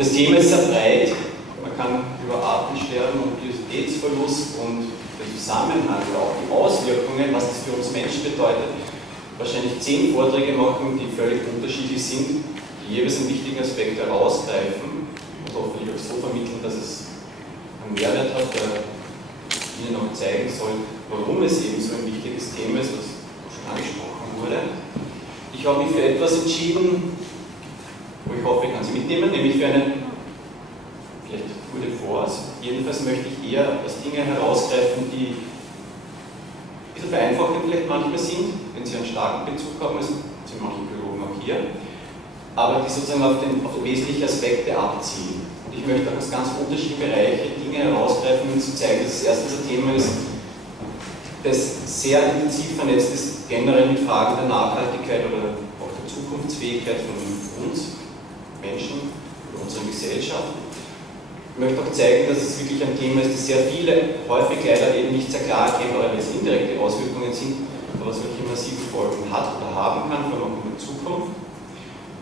Das Thema ist sehr breit. Man kann über Artensterben und Biodiversitätsverlust und den Zusammenhang oder auch die Auswirkungen, was das für uns Menschen bedeutet, wahrscheinlich 10 Vorträge machen, die völlig unterschiedlich sind, die jeweils einen wichtigen Aspekt herausgreifen und hoffentlich auch so vermitteln, dass es einen Mehrwert hat, der Ihnen auch zeigen soll, warum es eben so ein wichtiges Thema ist, was auch schon angesprochen wurde. Ich habe mich für etwas entschieden, wo ich hoffe, ich kann Sie mitnehmen, nämlich für eine vielleicht Tour de Force. Jedenfalls möchte ich eher aus Dinge herausgreifen, die ein bisschen vereinfachend vielleicht manchmal sind, wenn sie einen starken Bezug haben, also sind manche Biologen auch hier, aber die sozusagen auf wesentliche Aspekte abziehen. Und ich möchte auch aus ganz unterschiedlichen Bereichen Dinge herausgreifen, um zu zeigen, dass das erste Thema ist, das sehr intensiv vernetzt ist, generell mit Fragen der Nachhaltigkeit oder auch der Zukunftsfähigkeit von uns, Menschen, oder unserer Gesellschaft. Ich möchte auch zeigen, dass es wirklich ein Thema ist, das sehr viele, häufig leider eben nicht sehr klar erkennbar, weil es indirekte Auswirkungen sind, aber was wirklich massive Folgen hat oder haben kann, vor allem auch in der Zukunft.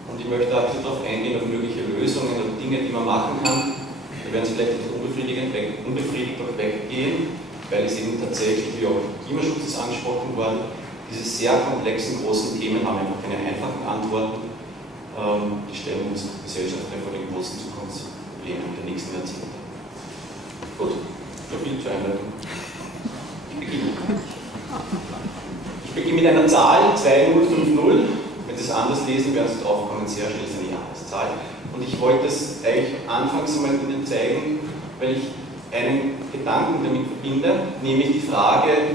Und ich möchte auch darauf eingehen, auf mögliche Lösungen oder Dinge, die man machen kann. Da werden Sie vielleicht nicht unbefriedigt auch weggehen, weil es eben tatsächlich, wie auch Klimaschutz ist angesprochen worden, diese sehr komplexen, großen Themen haben einfach keine einfachen Antworten. Die stellen uns Gesellschaft vor den großen Zukunftsproblemen der nächsten Jahrzehnte. Gut, so viel zur Einleitung. Ich beginne mit einer Zahl, 2050. Wenn Sie es anders lesen, werden Sie drauf kommen, sehr schnell ist eine Jahreszahl. Und ich wollte es eigentlich anfangs einmal Ihnen zeigen, weil ich einen Gedanken damit verbinde, nämlich die Frage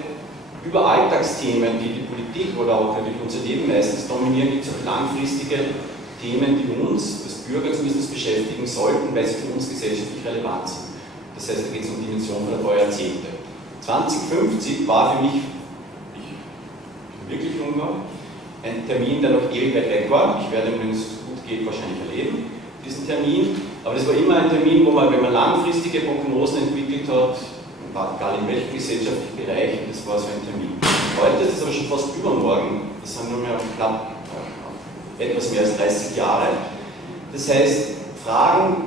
über Alltagsthemen, die die Politik oder auch natürlich unser Leben meistens dominieren, gibt es auch langfristige Themen, die uns als Bürger zumindest beschäftigen sollten, weil sie für uns gesellschaftlich relevant sind. Das heißt, da geht es um Dimensionen von ein paar Jahrzehnte. 2050 war für mich, ich bin wirklich jung war, ein Termin, der noch ewig weit weg war. Ich werde, wenn es gut geht, wahrscheinlich erleben, diesen Termin. Aber das war immer ein Termin, wo man, wenn man langfristige Prognosen entwickelt hat, egal in welchen gesellschaftlichen Bereichen, das war so ein Termin. Heute ist es aber schon fast übermorgen, das sind nur mehr knapp etwas mehr als 30 Jahre. Das heißt, Fragen,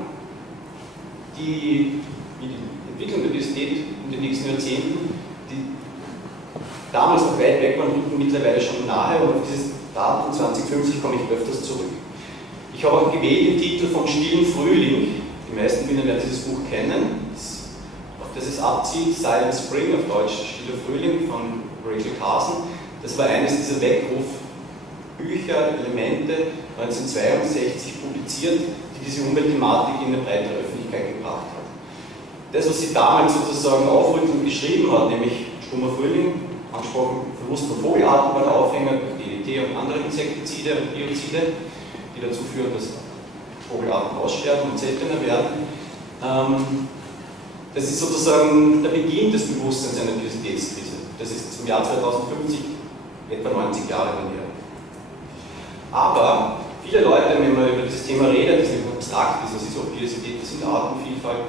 die Entwicklung der Biodiversität in den nächsten Jahrzehnten, die damals noch weit weg waren, rücken mittlerweile schon nahe, und auf dieses Datum 2050 komme ich öfters zurück. Ich habe auch gewählt den Titel vom stillen Frühling. Die meisten Binnen werden dieses Buch kennen, auf das es abzielt, Seit, Spring, auf Deutsch Stiller Frühling von Rachel Carson. Das war eines dieser Weckrufbücher, Elemente, 1962 publiziert, die diese Umweltthematik in eine breitere Öffentlichkeit gebracht hat. Das, was sie damals sozusagen aufrüttelnd geschrieben hat, nämlich stummer Frühling, angesprochen, Verlust von Vogelarten war der Aufhänger, durch DDT und andere Insektizide und Biozide, die dazu führen, dass Vogelarten aussterben und seltener werden. Das ist sozusagen der Beginn des Bewusstseins einer Biodiversitätskrise. Das ist zum Jahr 2050 etwa 90 Jahre dann her. Aber viele Leute, wenn man über dieses Thema redet, das nicht abstrakt ist, was ist auch Biodiversität, das sind Artenvielfalt,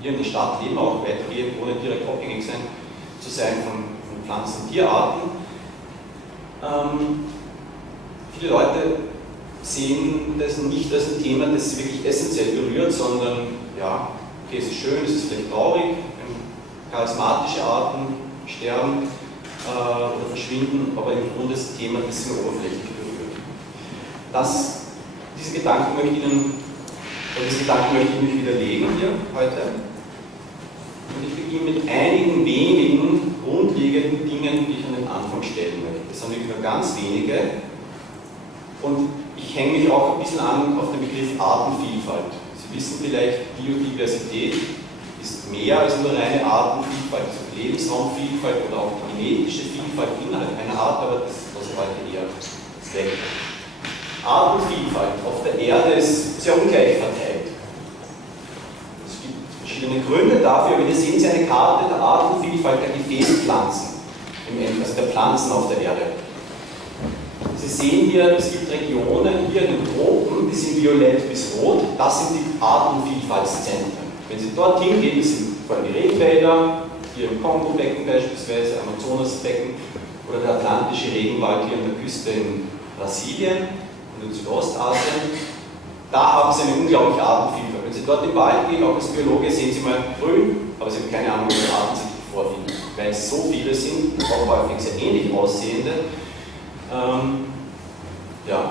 hier in der Stadt leben auch weitergehend, ohne direkt abhängig zu sein von Pflanzen- und Tierarten. Viele Leute sehen das nicht als ein Thema, das sie wirklich essentiell berührt, sondern ja, okay, es ist schön, es ist vielleicht traurig, wenn charismatische Arten sterben oder verschwinden, aber im Grunde ist das Thema, das sie nur oberflächlich berührt. Diese Gedanken möchte ich mich widerlegen hier heute. Und ich beginne mit einigen wenigen grundlegenden Dingen, die ich an den Anfang stellen möchte. Das sind wirklich nur ganz wenige. Und ich hänge mich auch ein bisschen an auf den Begriff Artenvielfalt. Sie wissen vielleicht, Biodiversität ist mehr als nur reine Artenvielfalt, also Lebensraumvielfalt oder auch genetische Vielfalt innerhalb einer Art, aber das ist heute eher weg. Artenvielfalt auf der Erde ist sehr ungleich verteilt. Es gibt verschiedene Gründe dafür, aber hier sehen Sie eine Karte der Artenvielfalt der Gefäßpflanzen, also der Pflanzen auf der Erde. Sie sehen hier, es gibt Regionen hier in den Tropen, die sind violett bis rot, das sind die Artenvielfaltszentren. Wenn Sie dorthin gehen, das sind vor allem die Regenwälder, hier im Kongo-Becken beispielsweise, Amazonasbecken oder der atlantische Regenwald hier an der Küste in Brasilien und in Südostasien. da haben Sie eine unglaubliche Artenvielfalt. Wenn Sie dort im Wald gehen, auch als Biologe, sehen Sie mal grün, aber Sie haben keine Ahnung, welche Arten Sie vorfinden, weil es so viele sind, auch häufig sehr ähnlich aussehende. Ja.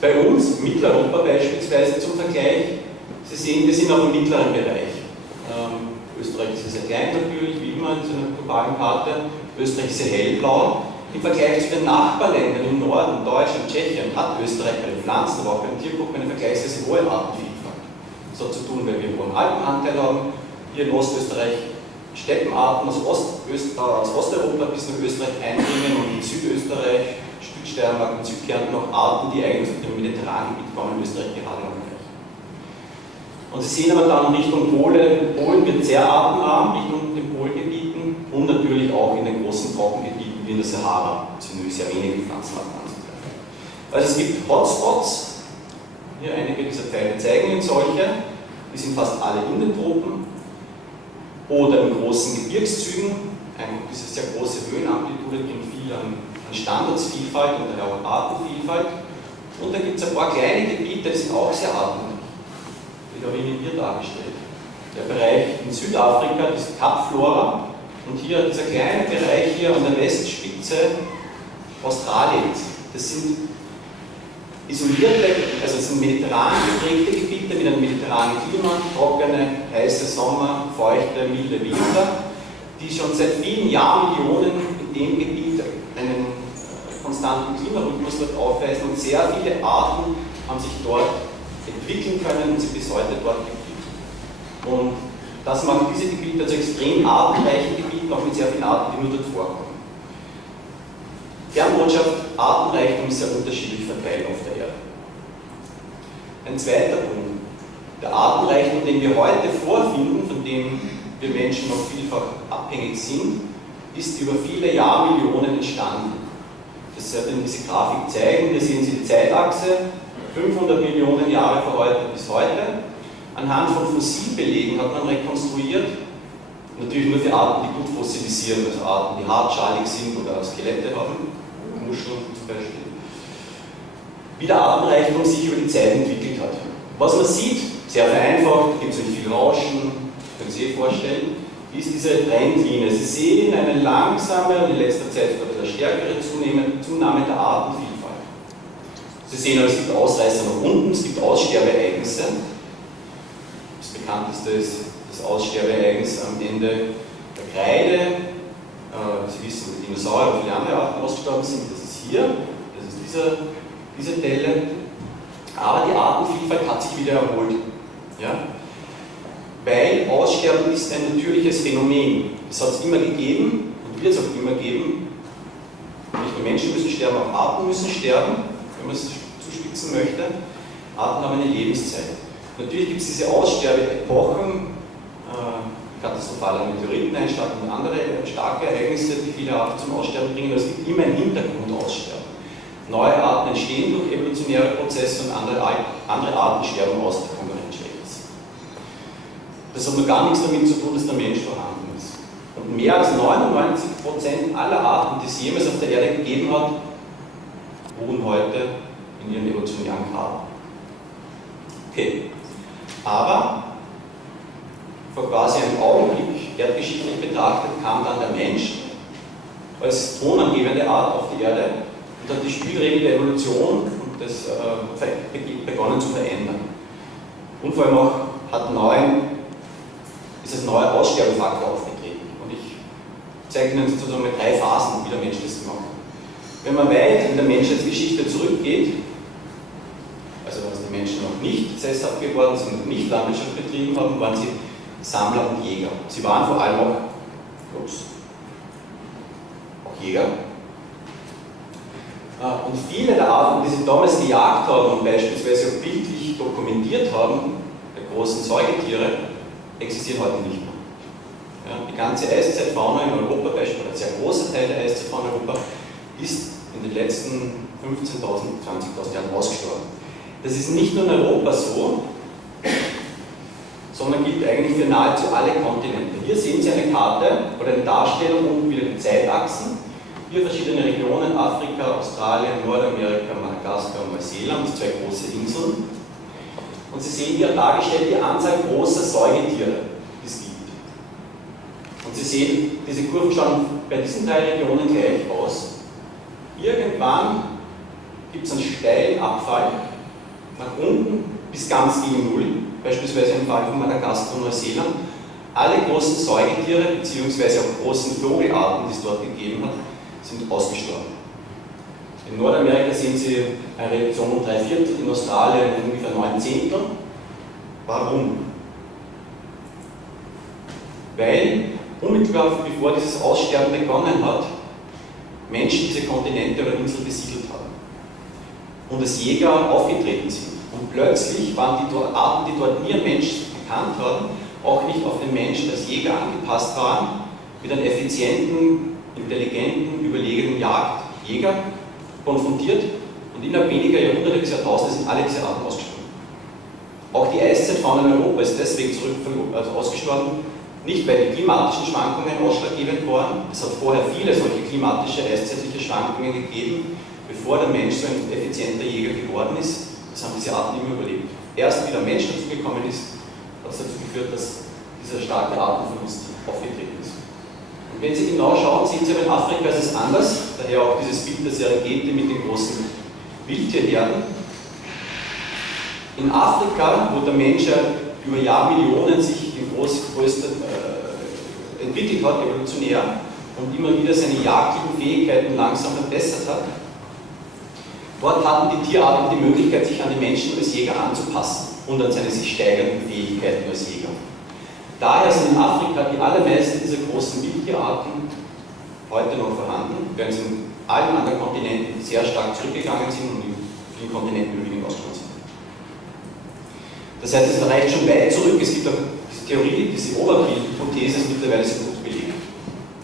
Bei uns, Mitteleuropa beispielsweise zum Vergleich, Sie sehen, wir sind auch im mittleren Bereich. Österreich ist sehr klein natürlich, wie immer in so einer globalen Karte. Österreich ist sehr hellblau. Im Vergleich zu den Nachbarländern im Norden, Deutschland, Tschechien, hat Österreich bei den Pflanzen, aber auch beim Tiergruppen eine vergleichsweise hohe Artenvielfalt. Das hat zu tun, weil wir einen hohen Alpenanteil haben. Hier in Ostösterreich Steppenarten aus Osteuropa bis nach Österreich eindringen und in Südösterreich, Südsteiermark und Südkärnten noch Arten, die eigentlich aus dem mediterranen Gebiet kommen, in Österreich gerade noch gleich. Und Sie sehen aber dann Richtung Polen wird sehr artenarm, Richtung den Polgebieten und natürlich auch in den großen Trockengebieten wie in der Sahara, sind nur sehr wenige Pflanzenarten anzutreffen. Also es gibt Hotspots, hier einige dieser Pfeile zeigen Ihnen solche, die sind fast alle in den Tropen oder in großen Gebirgszügen, einfach diese sehr große Höhenamplitude bringt viel an Standortsvielfalt und daher auch Artenvielfalt. Und da gibt es ein paar kleine Gebiete, die sind auch sehr artenreich. Die habe ich Ihnen hier dargestellt. Der Bereich in Südafrika ist Kapflora und hier dieser kleine Bereich hier an der Westspitze Australiens. Das sind isolierte, also das sind mediterran geprägte Gebiete mit einem mediterranen Klima, trockene, heiße Sommer, feuchte, milde Winter, die schon seit vielen Jahrmillionen in dem Gebiet einen konstanten Klimarhythmus dort aufweisen und sehr viele Arten haben sich dort entwickeln können und sie bis heute dort gibt. Und das macht diese Gebiete zu extrem artenreichen Gebieten, auch mit sehr vielen Arten, die nur dort vorkommen. Kernbotschaft, Artenreichtum ist sehr unterschiedlich verteilt auf der Erde. Ein zweiter Punkt, der Artenreichtum, den wir heute vorfinden, von dem wir Menschen noch vielfach abhängig sind, ist über viele Jahrmillionen entstanden. Das wird Ihnen diese Grafik zeigen. Hier sehen Sie die Zeitachse, 500 Millionen Jahre von heute bis heute. Anhand von Fossilbelegen hat man rekonstruiert, natürlich nur für Arten, die gut fossilisieren, also Arten, die hartschalig sind oder Skelette haben, Muscheln zum Beispiel, wie der Artenreichtum sich über die Zeit entwickelt hat. Was man sieht, sehr vereinfacht, gibt es nicht viel Rauschen, können Sie sich vorstellen, ist diese Trendlinie. Sie sehen eine langsame und in letzter Zeit ein bisschen stärkere Zunahme der Artenvielfalt. Sie sehen aber, es gibt Ausreißer nach unten, es gibt Aussterbeereignisse. Das bekannteste ist das Aussterbeereignis am Ende der Kreide. Sie wissen, die Dinosaurier und viele andere Arten ausgestorben sind. Das ist hier, das ist diese Delle. Aber die Artenvielfalt hat sich wieder erholt. Ja? Weil Aussterben ist ein natürliches Phänomen. Das hat es immer gegeben und wird es auch immer geben. Nicht nur Menschen müssen sterben, auch Arten müssen sterben, wenn man es zuspitzen möchte. Arten haben eine Lebenszeit. Natürlich gibt es diese Aussterbeepochen, katastrophaler Meteoriteneinschlag und andere starke Ereignisse, die viele Arten zum Aussterben bringen, aber es gibt immer einen Hintergrundaussterben. Neue Arten entstehen durch evolutionäre Prozesse und andere Arten sterben aus der Konkurrenzschwäche. Das hat noch gar nichts damit zu tun, dass der Mensch vorhanden ist. Und mehr als 99% aller Arten, die es jemals auf der Erde gegeben hat, ruhen heute in ihren evolutionären Graben. Okay. Aber vor quasi einem Augenblick, erdgeschichtlich betrachtet, kam dann der Mensch als tonangebende Art auf die Erde und hat die Spielregeln der Evolution und das begonnen zu verändern. Und vor allem auch ist ein neuer Aussterbefaktor aufgetreten. Und ich zeige Ihnen sozusagen mit 3 Phasen, wie der Mensch das gemacht hat. Wenn man weit in der Menschheitsgeschichte zurückgeht, also als die Menschen noch nicht sesshaft geworden sind und nicht Landwirtschaft betrieben haben, waren sie Sammler und Jäger. Sie waren vor allem auch Jäger. Und viele der Arten, die sie damals gejagt haben und beispielsweise auch bildlich dokumentiert haben, der großen Säugetiere, existieren heute nicht mehr. Ja, die ganze Eiszeitfauna in Europa, beispielsweise ein sehr großer Teil der Eiszeitfauna in Europa, ist in den letzten 15.000, 20.000 Jahren ausgestorben. Das ist nicht nur in Europa so, sondern gilt eigentlich für nahezu alle Kontinente. Hier sehen Sie eine Karte oder eine Darstellung unten wieder die Zeitachsen. Hier verschiedene Regionen, Afrika, Australien, Nordamerika, Madagaskar und Neuseeland, das 2 große Inseln. Und Sie sehen hier dargestellt die Anzahl großer Säugetiere, die es gibt. Und Sie sehen, diese Kurven schauen bei diesen 3 Regionen gleich aus. Irgendwann gibt es einen steilen Abfall nach unten bis ganz gegen Null, beispielsweise im Fall von Madagaskar und Neuseeland. Alle großen Säugetiere bzw. auch großen Vogelarten, die es dort gegeben hat, sind ausgestorben. In Nordamerika sehen Sie eine Reduktion um 3/4, in Australien ungefähr 9/10. Warum? Weil unmittelbar bevor dieses Aussterben begonnen hat, Menschen diese Kontinente oder Inseln besiedelt haben und als Jäger aufgetreten sind. Und plötzlich waren die Arten, die dort nie ein Mensch gekannt haben, auch nicht auf den Menschen als Jäger angepasst waren, mit einem effizienten, intelligenten, überlegenen Jagdjäger konfrontiert und innerhalb weniger Jahrhunderte bis Jahrtausende sind alle diese Arten ausgestorben. Auch die Eiszeitfauna in Europa ist deswegen ausgestorben, nicht weil die klimatischen Schwankungen ausschlaggebend waren. Es hat vorher viele solche klimatische, eiszeitliche Schwankungen gegeben, bevor der Mensch so ein effizienter Jäger geworden ist. Das haben diese Arten immer überlebt. Erst wie der Mensch dazugekommen ist, hat es dazu geführt, dass dieser starke Artenverlust aufgetreten ist. Und wenn Sie genau schauen, sehen Sie, in Afrika ist es anders, daher auch dieses Bild der Serengeti mit den großen Wildtierherden. In Afrika, wo der Mensch ja über Jahrmillionen sich in größter entwickelt hat, evolutionär, und immer wieder seine jagdlichen Fähigkeiten langsam verbessert hat, dort hatten die Tierarten die Möglichkeit, sich an den Menschen als Jäger anzupassen und an seine sich steigernden Fähigkeiten als Jäger. Daher sind in Afrika die allermeisten dieser großen Wildtierarten heute noch vorhanden, während sie in allen anderen Kontinenten sehr stark zurückgegangen sind und in vielen Kontinenten überwiegend ausgestorben sind. Das heißt, es reicht schon weit zurück. Es gibt auch diese Theorie, diese Oberkiel-Hypothese ist mittlerweile sehr gut belegt.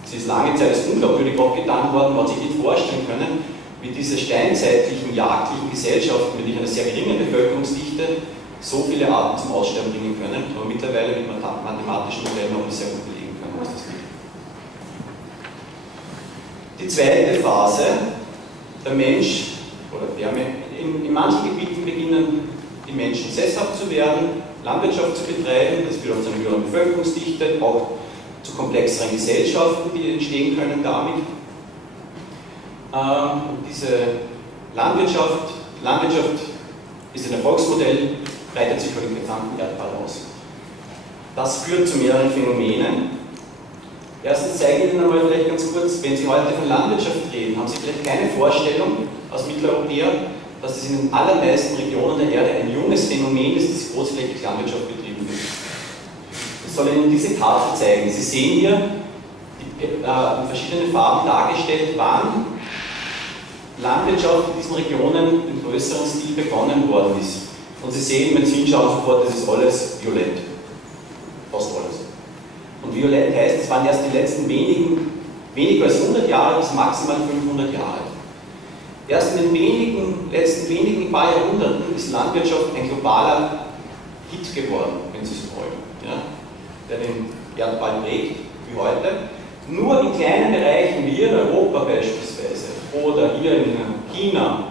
Sie ist lange Zeit als unglaubwürdig abgetan worden, man hat sich nicht vorstellen können, wie diese steinzeitlichen, jagdlichen Gesellschaften mit einer sehr geringen Bevölkerungsdichte so viele Arten zum Aussterben bringen können, aber mittlerweile mit mathematischen Modellen auch sehr gut belegen können, was das geht. Die zweite Phase, der Mensch, oder in manchen Gebieten beginnen die Menschen sesshaft zu werden, Landwirtschaft zu betreiben, das führt auch zu einer höheren Bevölkerungsdichte, auch zu komplexeren Gesellschaften, die entstehen können damit. Und diese Landwirtschaft ist ein Erfolgsmodell, breitet sich über den gesamten Erdball aus. Das führt zu mehreren Phänomenen. Erstens zeige ich Ihnen einmal vielleicht ganz kurz, wenn Sie heute von Landwirtschaft reden, haben Sie vielleicht keine Vorstellung als Mitteleuropäer, dass es in den allermeisten Regionen der Erde ein junges Phänomen ist, das großflächig Landwirtschaft betrieben wird. Ich soll Ihnen diese Karte zeigen. Sie sehen hier in verschiedenen Farben dargestellt, wann Landwirtschaft in diesen Regionen in größerem Stil begonnen worden ist. Und Sie sehen, wenn Sie hinschauen, sofort, das ist alles violett. Fast alles. Und violett heißt, es waren erst die letzten weniger als 100 Jahre bis maximal 500 Jahre. Erst in den letzten wenigen paar Jahrhunderten ist Landwirtschaft ein globaler Hit geworden, wenn Sie so wollen, ja, der den Erdball prägt, wie heute. Nur in kleinen Bereichen, wie hier in Europa beispielsweise, oder hier in China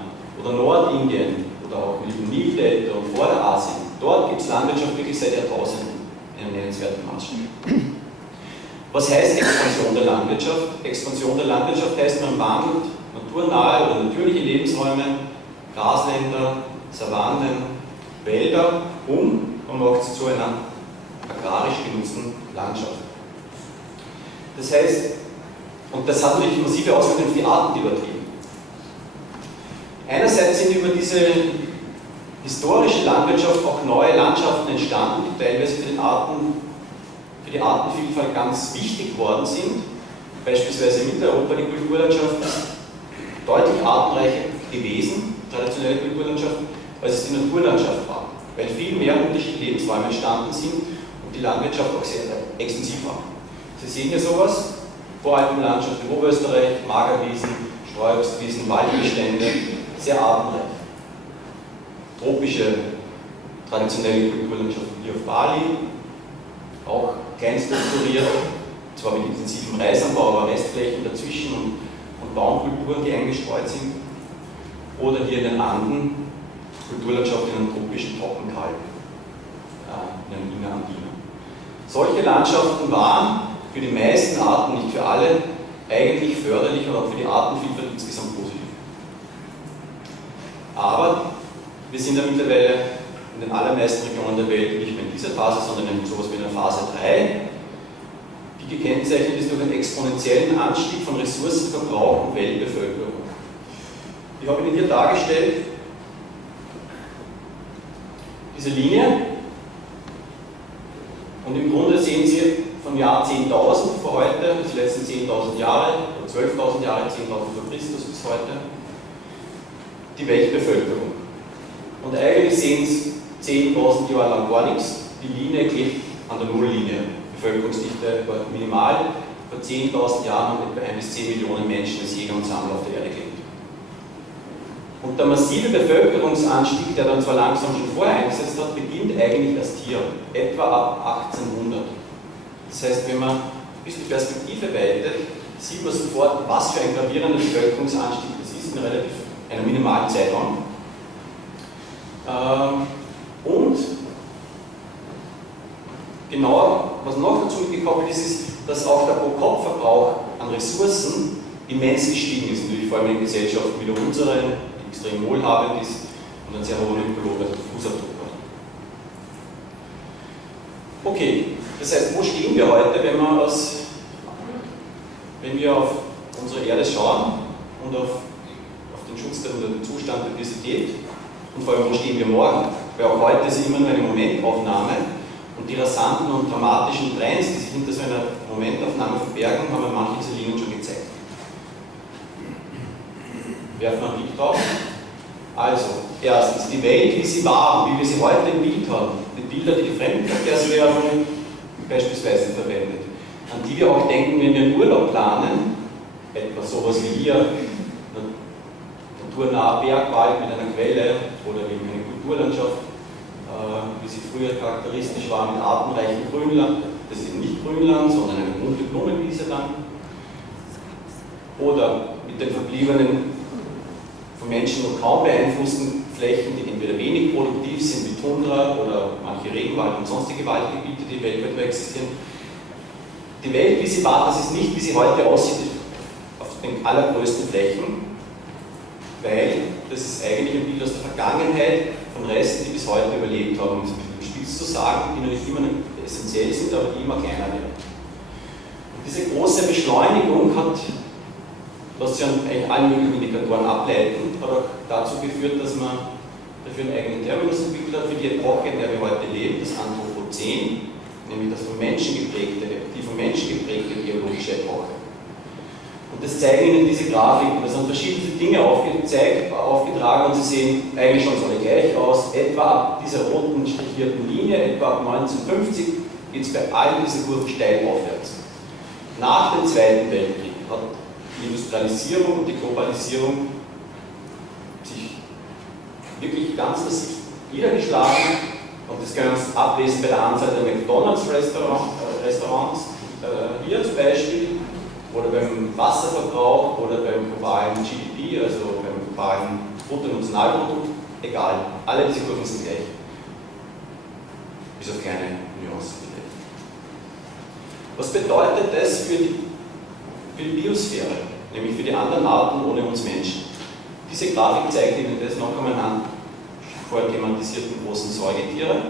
oder Nordindien oder auch im Nildelta und Vorderasien, dort gibt es Landwirtschaft wirklich seit Jahrtausenden in einem nennenswerten Maßstab. Was heißt Expansion der Landwirtschaft? Expansion der Landwirtschaft heißt, man wandelt naturnahe oder natürliche Lebensräume, Grasländer, Savannen, Wälder und macht sie zu einer agrarisch genutzten Landschaft. Das heißt, und das hat natürlich massive Auswirkungen für die Arten, die dort leben. Einerseits sind über diese historische Landwirtschaft auch neue Landschaften entstanden, die teilweise für die Artenvielfalt ganz wichtig worden sind. Beispielsweise in Mitteleuropa die Kulturlandschaft ist deutlich artenreicher gewesen, traditionelle Kulturlandschaft, als es die Naturlandschaft war, weil viel mehr unterschiedliche Lebensräume entstanden sind und die Landwirtschaft auch sehr extensiv war. Sie sehen hier sowas, Voralpenlandschaft in Oberösterreich, Magerwiesen, Streuobstwiesen, Waldbestände, sehr artenreich. Tropische, traditionelle Kulturlandschaften hier auf Bali, auch klein strukturiert, zwar mit intensivem Reisanbau, aber Restflächen dazwischen und Baumkulturen, die eingestreut sind. oder hier in den Anden, Kulturlandschaft in einem tropischen Trockental, in einem Innerandina. Solche Landschaften waren für die meisten Arten, nicht für alle, eigentlich förderlich und auch für die Artenvielfalt insgesamt positiv. Aber wir sind ja mittlerweile in den allermeisten Regionen der Welt nicht mehr in dieser Phase, sondern in sowas wie in der Phase 3, die gekennzeichnet ist durch einen exponentiellen Anstieg von Ressourcenverbrauch und Weltbevölkerung. Ich habe Ihnen hier dargestellt diese Linie und im Grunde sehen Sie vom Jahr 10.000 vor heute, die letzten 10.000 Jahre oder 12.000 Jahre, 10.000 vor Christus bis heute, die Weltbevölkerung. Und eigentlich sehen Sie 10.000 Jahre lang gar nichts. Die Linie klebt an der Nulllinie. Bevölkerungsdichte war minimal. Vor 10.000 Jahren haben etwa 1 bis 10 Millionen Menschen als Jäger und Sammler auf der Erde gelebt. Und der massive Bevölkerungsanstieg, der dann zwar langsam schon vorher eingesetzt hat, beginnt eigentlich erst hier, etwa ab 1800. Das heißt, wenn man ein bisschen die Perspektive weitet, sieht man sofort, was für ein gravierender Bevölkerungsanstieg das ist in einer minimalen Zeitraum. Und genau, was noch dazu mitgekoppelt ist, ist, dass auch der Pro-Kopf-Verbrauch an Ressourcen immens gestiegen ist, natürlich vor allem in Gesellschaften wie der unseren, die extrem wohlhabend ist und einen sehr hohen ökologischen Fußabdruck hat. Okay, das heißt, wo stehen wir heute, wenn wir auf unsere Erde schauen und auf den Schutz und den Zustand der Diversität und vor allem, wo stehen wir morgen? Weil auch heute ist immer nur eine Momentaufnahme und die rasanten und dramatischen Trends, die sich hinter so einer Momentaufnahme verbergen, haben wir manche dieser Linien schon gezeigt. Werfen wir einen Blick drauf. Also, erstens, die Welt, wie sie war, wie wir sie heute im Bild haben, die Bilder, die die Fremdenverkehrswerbung beispielsweise verwendet, an die wir auch denken, wenn wir einen Urlaub planen, etwa sowas wie hier, naturnaher Bergwald mit einer Quelle oder wie eine Kulturlandschaft, wie sie früher charakteristisch war mit artenreichem Grünland, das ist eben nicht Grünland, sondern eine bunte Blumenwiese dann, oder mit den verbliebenen von Menschen nur kaum beeinflussten Flächen, die entweder wenig produktiv sind wie Tundra oder manche Regenwald und sonstige Waldgebiete, die weltweit existieren. Die Welt, wie sie war, das ist nicht, wie sie heute aussieht, auf den allergrößten Flächen, weil das ist eigentlich ein Bild aus der Vergangenheit von Resten, die bis heute überlebt haben, um es mit dem Spitz zu sagen, die noch nicht immer essentiell sind, aber die immer kleiner werden. Und diese große Beschleunigung hat, was sie an eigentlich allen möglichen Indikatoren ableiten, hat auch dazu geführt, dass man dafür einen eigenen Terminus entwickelt hat für die Epoche, in der wir heute leben, das Anthropozän, nämlich das vom Menschen geprägte, die vom Menschen geprägte geologische Epoche. Und das zeigen Ihnen diese Grafiken. Da sind verschiedene Dinge aufgetragen und Sie sehen eigentlich schon so alle gleich aus. Etwa ab dieser roten strichierten Linie, etwa ab 1950, geht es bei allen diesen Kurven steil aufwärts. Nach dem Zweiten Weltkrieg hat die Industrialisierung und die Globalisierung sich wirklich ganz massiv niedergeschlagen. Und das können wir uns ablesen bei der Anzahl der McDonalds-Restaurants, hier zum Beispiel, oder beim Wasserverbrauch oder beim globalen GDP, also beim globalen Bruttonationalprodukt, egal. Alle diese Kurven sind gleich. Bis auf kleine Nuancen vielleicht. Was bedeutet das für die Biosphäre, nämlich für die anderen Arten ohne uns Menschen? Diese Grafik zeigt Ihnen das noch einmal an vorher thematisierten großen Säugetiere.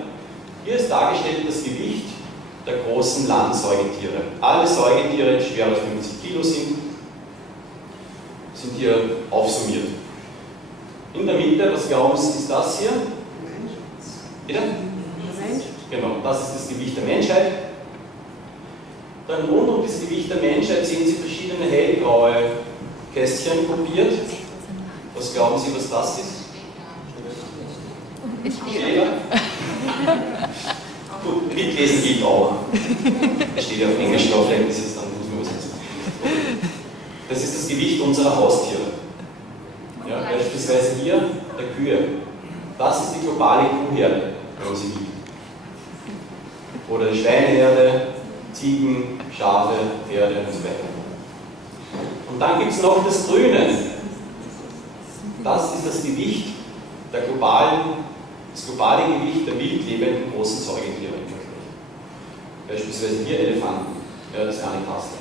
Hier ist dargestellt das Gewicht der großen Landsäugetiere. Alle Säugetiere, die schwerer als 50 Kilo sind hier aufsummiert. In der Mitte, was glauben Sie, ist das hier? Bitte? Genau, das ist das Gewicht der Menschheit. Dann rund um das Gewicht der Menschheit sehen Sie verschiedene hellgraue Kästchen gruppiert. Was glauben Sie, was das ist? Schläger? Gut, mitlesen geht auch. Das steht ja auf Englisch drauf, vielleicht ist es dann, muss man übersetzen. Das ist das Gewicht unserer Haustiere. Ja, beispielsweise hier der Kühe. Das ist die globale Kuhherde, wenn man sie liebt. Oder die Schweineherde, Ziegen, Schafe, Pferde und so weiter. Und dann gibt es noch das Grüne. das ist das Gewicht das globale Gewicht der wildlebenden großen Säugetiere im Vergleich. Beispielsweise hier Elefanten, ja, das ist eine Taste.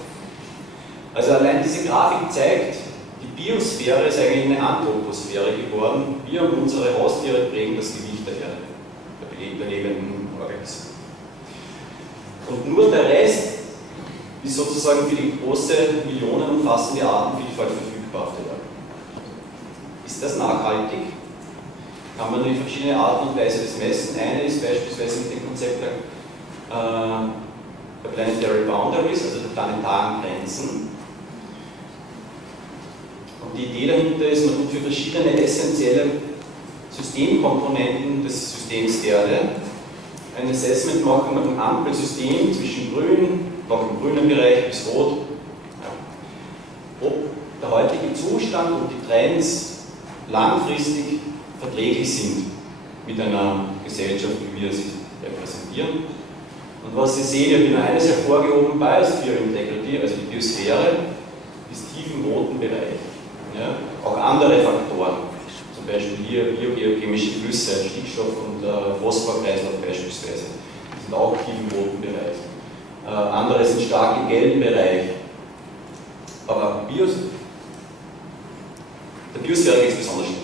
Also allein diese Grafik zeigt, die Biosphäre ist eigentlich eine Anthroposphäre geworden. Wir und unsere Haustiere prägen das Gewicht der Erde, der lebenden Organismen. Und nur der Rest ist sozusagen für die große, millionenumfassende Artenvielfalt verfügbar auf der Erde. Ist das nachhaltig? Kann man in verschiedene Arten und Weise das messen. Eine ist beispielsweise mit dem Konzept der Planetary Boundaries, also der planetaren Grenzen. Und die Idee dahinter ist, man tut für verschiedene essentielle Systemkomponenten des Systems Erde ein Assessment machen mit einem Ampelsystem zwischen grün, noch im grünen Bereich bis rot, ja, ob der heutige Zustand und die Trends langfristig verträglich sind mit einer Gesellschaft, wie wir sie repräsentieren. Und was Sie sehen, ich habe nur eines hervorgehoben, Biosphere Integrity, also die Biosphäre, ist tief im roten Bereich. Ja, auch andere Faktoren, zum Beispiel hier biogeochemische Flüsse, Stickstoff- und Phosphorkreislauf beispielsweise, sind auch tief im roten Bereich. Andere sind stark im gelben Bereich. Aber der Biosphäre geht es besonders schlecht.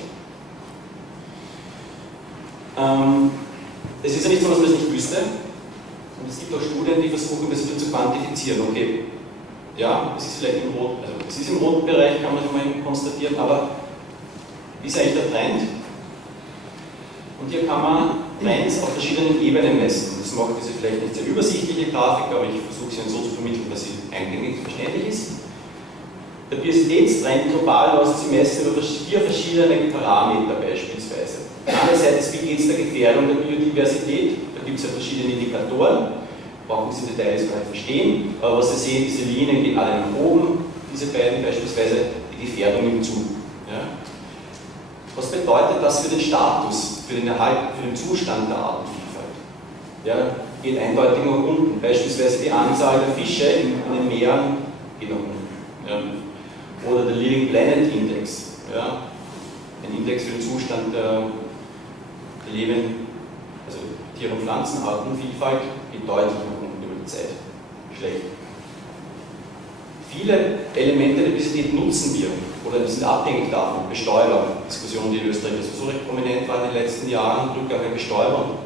Es ist ja nicht so, dass man es nicht wüsste. Und es gibt auch Studien, die versuchen, das wieder zu quantifizieren. Okay, ja, es ist vielleicht im roten, also es ist im roten Bereich, kann man schon mal konstatieren, aber wie ist eigentlich der Trend? Und hier kann man Trends auf verschiedenen Ebenen messen. Das macht diese vielleicht nicht sehr übersichtliche Grafik, aber ich versuche sie so zu vermitteln, dass sie eingängig verständlich ist. Der Biodiversitätstrend global lässt sich messen über 4 verschiedene Parameter beispielsweise. Einerseits, wie geht es der Gefährdung der Biodiversität? Da gibt es ja verschiedene Indikatoren, brauchen Sie Details gar nicht verstehen, aber was Sie sehen, diese Linien gehen alle nach oben, diese beiden beispielsweise, die Gefährdung nimmt zu. Ja? Was bedeutet das für den Status, für den Erhalt, für den Zustand der Artenvielfalt? Ja, geht eindeutig nach unten, beispielsweise die Anzahl der Fische in den Meeren geht nach unten. Ja? Oder der Living Planet Index, ja? Ein Index für den Zustand der Leben, also Tier- und Pflanzenartenvielfalt, geht deutlich nach unten über die Zeit. Schlecht. Viele Elemente der Biodiversität nutzen wir oder sind abhängig davon. Bestäuber, Diskussion, die in Österreich so recht prominent war in den letzten Jahren, Rückgang der Bestäuber.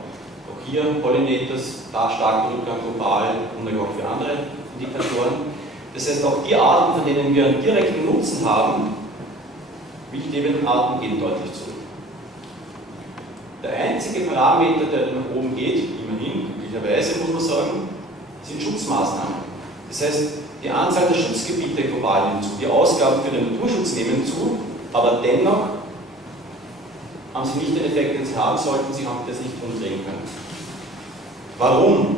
Auch hier Pollinators, da starker Rückgang global und auch für andere Indikatoren. Das heißt, auch die Arten, von denen wir einen direkten Nutzen haben, wildlebenden Arten, gehen deutlich zurück. Der einzige Parameter, der nach oben geht, immerhin, glücklicherweise muss man sagen, sind Schutzmaßnahmen. Das heißt, die Anzahl der Schutzgebiete global nimmt zu, die Ausgaben für den Naturschutz nehmen zu, aber dennoch haben sie nicht den Effekt, den sie haben sollten, sie haben das nicht umdrehen können. Warum?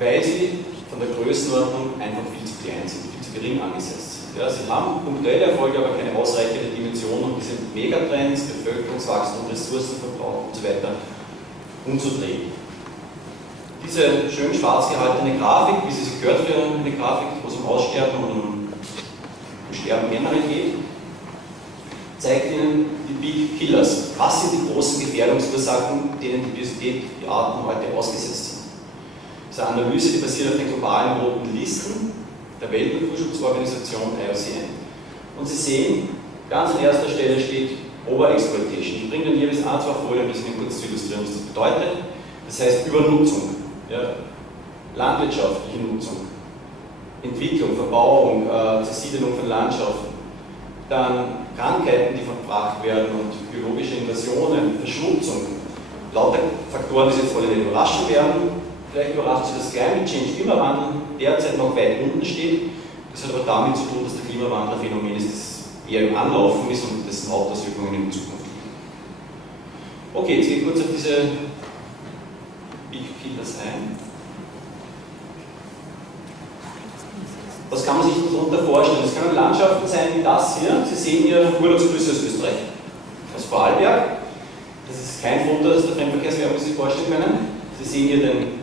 Weil sie von der Größenordnung einfach viel zu klein sind, viel zu gering angesetzt sind. Ja, sie haben punktuelle Erfolge, aber keine ausreichende Dimension, um diese Megatrends, Bevölkerungswachstum, Ressourcenverbrauch und so weiter umzudrehen. Diese schön schwarz gehaltene Grafik, wie sie sich gehört für eine Grafik, wo es um Aussterben und um Sterben generell geht, zeigt Ihnen die Big Killers. Was sind die großen Gefährdungsursachen, denen die Biodiversität, die Arten heute ausgesetzt sind? Das ist eine Analyse, die basiert auf den globalen roten Listen der Weltnaturschutzorganisation IUCN. Und Sie sehen, ganz an erster Stelle steht Overexploitation. Ich bringe dann jeweils ein, zwei Folien, um das Ihnen kurz zu illustrieren, was das bedeutet. Das heißt Übernutzung, ja, landwirtschaftliche Nutzung, Entwicklung, Verbauung, Zersiedelung von Landschaften, dann Krankheiten, die verbracht werden und biologische Invasionen, Verschmutzung, lauter Faktoren, die Sie jetzt alle nicht überraschen werden. Vielleicht überrascht Sie, dass Climate Change, Klimawandel, derzeit noch weit unten steht. Das hat aber damit zu tun, dass der Klimawandel ein Phänomen ist, das eher im Anlaufen ist und dessen Hauptauswirkungen in die Zukunft liegen. Okay, jetzt gehe ich kurz auf diese Big Killers ein. Was kann man sich darunter vorstellen? Das können Landschaften sein wie das hier. Sie sehen hier Urlaubsgrüße aus Österreich, aus Vorarlberg. Das ist kein Foto, das der Fremdenverkehrswerbung sich vorstellen können. Sie sehen hier den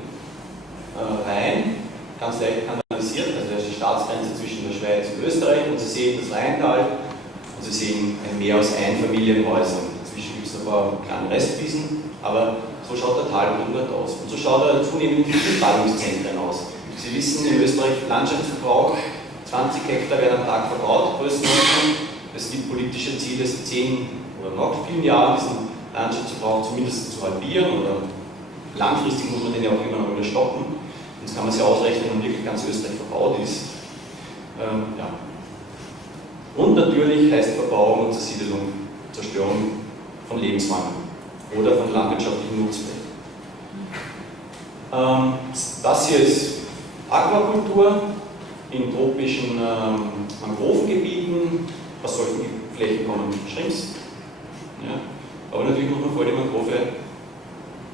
Rhein, ganz leicht kanalisiert, also das ist die Staatsgrenze zwischen der Schweiz und Österreich, und Sie sehen das Rheintal, und Sie Sie sehen ein Meer aus Einfamilienhäusern. Dazwischen gibt es ein paar kleine Restwiesen, aber so schaut der Talboden dort aus. Und so schaut er zunehmend in vielen Ballungszentren aus. Sie wissen, in Österreich Landschaftsverbrauch, 20 Hektar werden am Tag verbaut, Größenordnung. Es gibt politische Ziele, 10 oder noch vielen Jahren diesen Landschaftsverbrauch zumindest zu halbieren, oder langfristig muss man den ja auch immer noch wieder stoppen. Sonst kann man sich ausrechnen, wenn wirklich ganz Österreich verbaut ist. Ja. Und natürlich heißt Verbauung und Zersiedelung Zerstörung von Lebensräumen oder von landwirtschaftlichen Nutzflächen. Das hier ist Aquakultur in tropischen Mangrovengebieten. Aus solchen Flächen kommen Shrimps. Ja. Aber natürlich muss man vor die Mangrove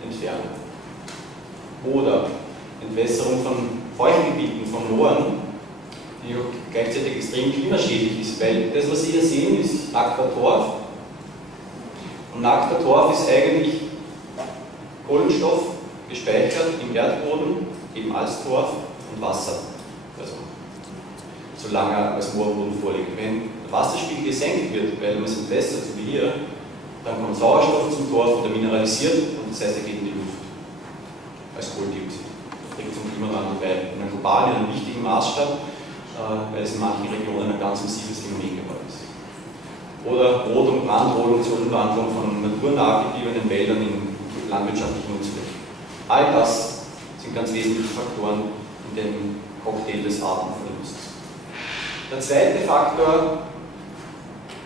entfernen. Oder Entwässerung von Feuchtgebieten, von Mooren, die auch gleichzeitig extrem klimaschädlich ist, weil das, was Sie hier sehen, ist nackter Torf. Und nackter Torf ist eigentlich Kohlenstoff gespeichert im Erdboden, eben als Torf und Wasser. Also, solange er als Moorboden vorliegt. Wenn der Wasserspiegel gesenkt wird, weil man es entwässert, so wie hier, dann kommt Sauerstoff zum Torf, der mineralisiert und das heißt, er geht in die Luft als Kohlendioxid. Das trägt zum Klimawandel bei, in einem globalen, in einem wichtigen Maßstab, weil es in manchen Regionen ein ganz massives Phänomen geworden ist. Oder Rodung, Brandrodung zur Umwandlung von naturnah gebliebenen Wäldern in landwirtschaftliche Nutzflächen. All das sind ganz wesentliche Faktoren in dem Cocktail des Artenverlusts. Der zweite Faktor,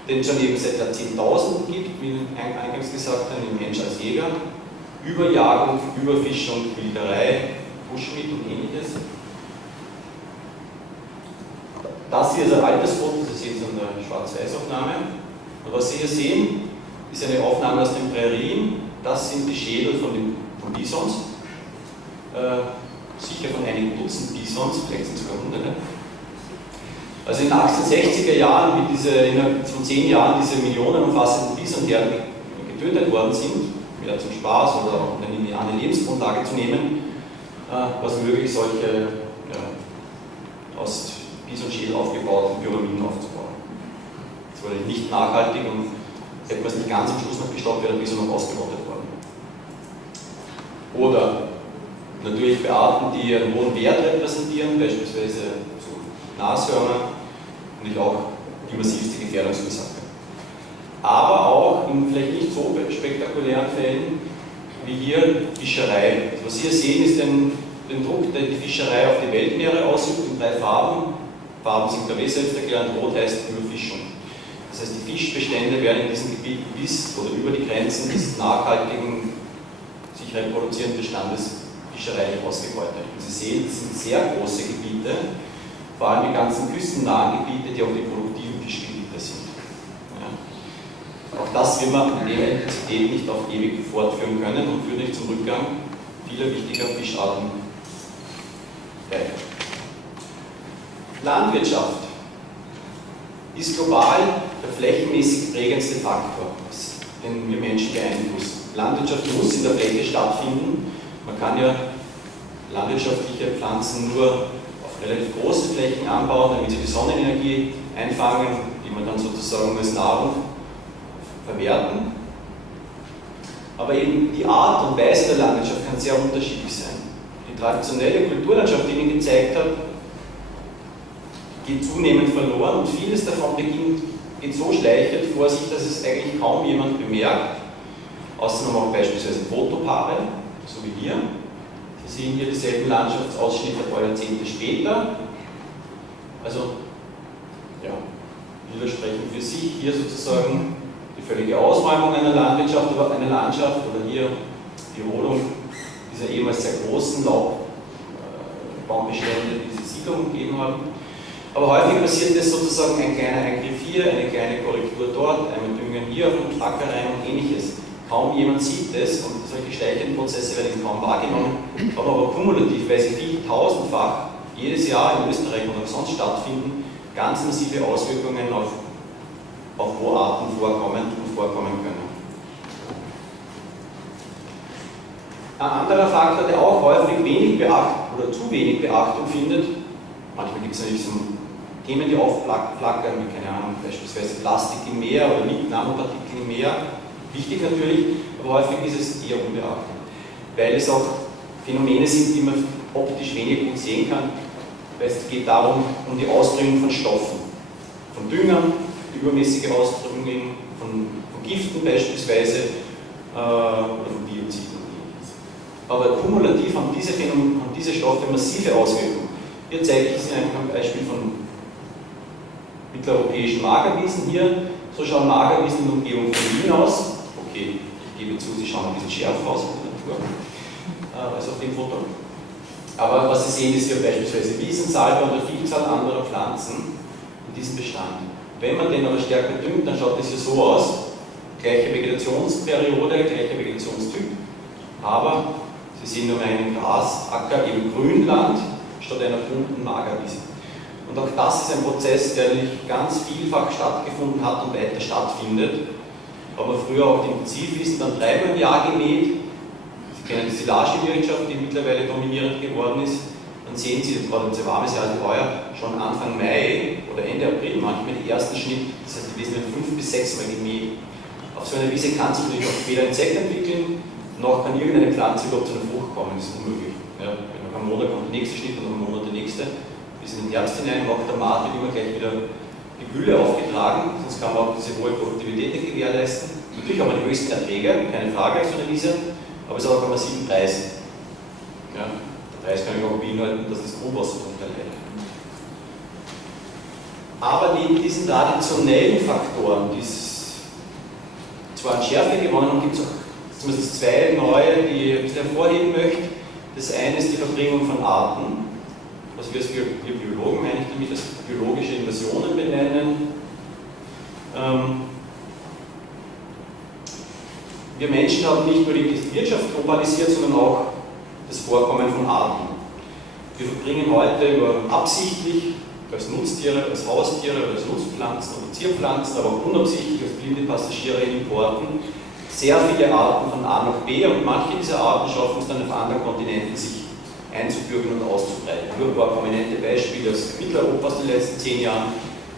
den es schon eben seit Jahrzehntausenden gibt, wie eingangs gesagt habe, den Mensch als Jäger, Überjagung, Überfischung, Wilderei, Buschmeat und ähnliches. Das hier ist ein altes Foto, das ist jetzt eine Schwarz-Weiß-Aufnahme. Und was Sie hier sehen, ist eine Aufnahme aus den Prärien. Das sind die Schädel von Bisons. Sicher von einigen Dutzend Bisons, vielleicht sind es sogar Hunderte. Also in den 1860er Jahren, wie innerhalb von 10 Jahren diese millionenumfassenden Bisonherden getötet worden sind, wieder zum Spaß oder auch um eine andere Lebensgrundlage zu nehmen, war es möglich, solche aus Bisonschädel aufgebauten Pyramiden aufzubauen. Das wurde nicht nachhaltig und hätte man es nicht ganz am Schluss noch gestoppt, wäre der Bison noch ausgerottet worden. Oder natürlich bei Arten, die einen hohen Wert repräsentieren, beispielsweise so Nashörner, und auch die massivste Gefährdungsursache. Aber auch in vielleicht nicht so spektakulären Fällen wie hier Fischerei. Also was Sie hier sehen, ist den Druck, den die Fischerei auf die Weltmeere ausübt in 3 Farben. Farben sind klar selbst erklärt, rot heißt Überfischung. Das heißt, die Fischbestände werden in diesem Gebiet bis oder über die Grenzen des nachhaltigen, sich reproduzierenden Bestandes fischereilich ausgebeutet. Und Sie sehen, das sind sehr große Gebiete, vor allem die ganzen küstennahen Gebiete, die auch die produktiven Fischgebiete sind. Ja. Auch das will man in der Intensität nicht auf ewig fortführen können und führt nicht zum Rückgang vieler wichtiger Fischarten bei. Landwirtschaft ist global der flächenmäßig prägendste Faktor, den wir Menschen beeinflussen. Landwirtschaft muss in der Fläche stattfinden. Man kann ja landwirtschaftliche Pflanzen nur auf relativ große Flächen anbauen, damit sie die Sonnenenergie einfangen, die man dann sozusagen als Nahrung verwerten. Aber eben die Art und Weise der Landwirtschaft kann sehr unterschiedlich sein. Die traditionelle Kulturlandschaft, die ich Ihnen gezeigt habe, geht zunehmend verloren und vieles davon geht so schleichend vor sich, dass es eigentlich kaum jemand bemerkt. Außerdem auch beispielsweise Fotopaare, so wie hier. Sie sehen hier dieselben Landschaftsausschnitte ein paar Jahrzehnte später. Also, ja, Bilder sprechen für sich. Hier sozusagen die völlige Ausräumung einer Landwirtschaft oder einer Landschaft oder hier die Rodung dieser ehemals sehr großen Laubbaumbestände, die diese Siedlung gegeben haben. Aber häufig passiert das sozusagen ein kleiner Eingriff hier, eine kleine Korrektur dort, einmal Düngen hier auf den Acker rein und ähnliches. Kaum jemand sieht das und solche schleichenden Prozesse werden kaum wahrgenommen, haben aber kumulativ, weil sie viel tausendfach jedes Jahr in Österreich und auch sonst stattfinden, ganz massive Auswirkungen auf wo Arten vorkommen und vorkommen können. Ein anderer Faktor, der auch häufig wenig Beachtung oder zu wenig Beachtung findet, manchmal gibt es natürlich so Themen, die aufflackern, wie keine Ahnung, beispielsweise Plastik im Meer oder Nanopartikel im Meer. Wichtig natürlich, aber häufig ist es eher unbeachtet, weil es auch Phänomene sind, die man optisch wenig gut sehen kann, weil es geht darum, um die Ausbringung von Stoffen, von Düngern, übermäßige Ausbringung von Giften beispielsweise oder von Bioziden. Aber kumulativ haben diese Stoffe massive Auswirkungen. Hier zeige ich Ihnen einfach ein Beispiel von mitteleuropäischen Magerwiesen hier. So schauen Magerwiesen in der Umgebung von Wien aus. Okay, ich gebe zu, sie schauen ein bisschen schärfer aus in der Natur als auf dem Foto. Aber was Sie sehen, ist hier beispielsweise Wiesensalbe und eine Vielzahl anderer Pflanzen in diesem Bestand. Wenn man den aber stärker düngt, dann schaut das hier so aus. Gleiche Vegetationsperiode, gleicher Vegetationstyp, aber Sie sehen nur einen Grasacker im Grünland statt einer bunten Magerwiese. Und auch das ist ein Prozess, der nicht ganz vielfach stattgefunden hat und weiter stattfindet. Aber früher auch die Intensivwiesen dann dreimal im Jahr gemäht. Sie kennen die Silagewirtschaft, die mittlerweile dominierend geworden ist. Dann sehen Sie, gerade wenn es ein warmes Jahr wie heuer, schon Anfang Mai oder Ende April manchmal die ersten Schnitt. Das heißt, die Wiesen werden 5 bis 6 Mal gemäht. Auf so einer Wiese kann sich natürlich auch weder Insekt entwickeln, noch kann irgendeine Pflanze überhaupt zu einer Frucht kommen. Das ist unmöglich. Ja, nach einem Monat kommt der nächste Schnitt und nach einem Monat der nächste. Bis in den Herbst hinein macht der Mate immer gleich wieder die Gülle aufgetragen, sonst kann man auch diese hohe Produktivität nicht gewährleisten. Natürlich haben wir die höchsten Erträge, keine Frage, so eine Wiese, aber es hat auch einen massiven Preis. Ja, der Preis kann ich auch beinhalten, dass das Grundwasser darunter leidet. Aber neben diesen traditionellen Faktoren, die zwar an Schärfe gewonnen haben, gibt es auch zumindest zwei neue, die ich ein bisschen hervorheben möchte. Das eine ist die Verbringung von Arten, was wir als Biologen, meine ich damit, als biologische Invasionen benennen. Wir Menschen haben nicht nur die Wirtschaft globalisiert, sondern auch das Vorkommen von Arten. Wir verbringen heute absichtlich als Nutztiere, als Haustiere, als Nutzpflanzen oder Zierpflanzen, aber auch unabsichtlich als blinde Passagiere in Importen sehr viele Arten von A nach B, und manche dieser Arten schaffen es dann auf anderen Kontinenten, sich einzubürgern und auszubreiten. Nur ein paar prominente Beispiele aus Mitteleuropa aus den letzten 10 Jahren: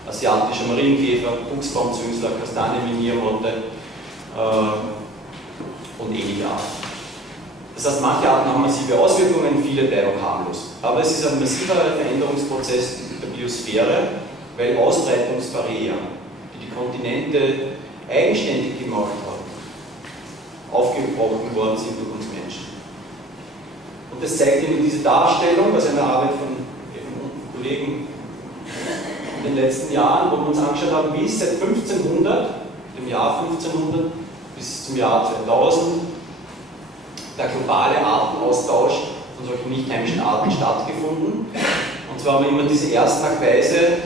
asiatischer Marienkäfer, Buchsbaumzünsler, Kastanienminiermotte und ähnliche Arten. Das heißt, manche Arten haben massive Auswirkungen, viele bleiben harmlos. Aber es ist ein massiver Veränderungsprozess der Biosphäre, weil Ausbreitungsbarrieren, die Kontinente eigenständig gemacht haben, aufgebrochen worden sind durch uns Menschen. Und das zeigt Ihnen diese Darstellung aus einer Arbeit von Kollegen in den letzten Jahren, wo wir uns angeschaut haben, wie es seit 1500, dem Jahr 1500 bis zum Jahr 2000, der globale Artenaustausch von solchen nicht heimischen Arten stattgefunden. Und zwar haben wir immer diese Erstnachweise,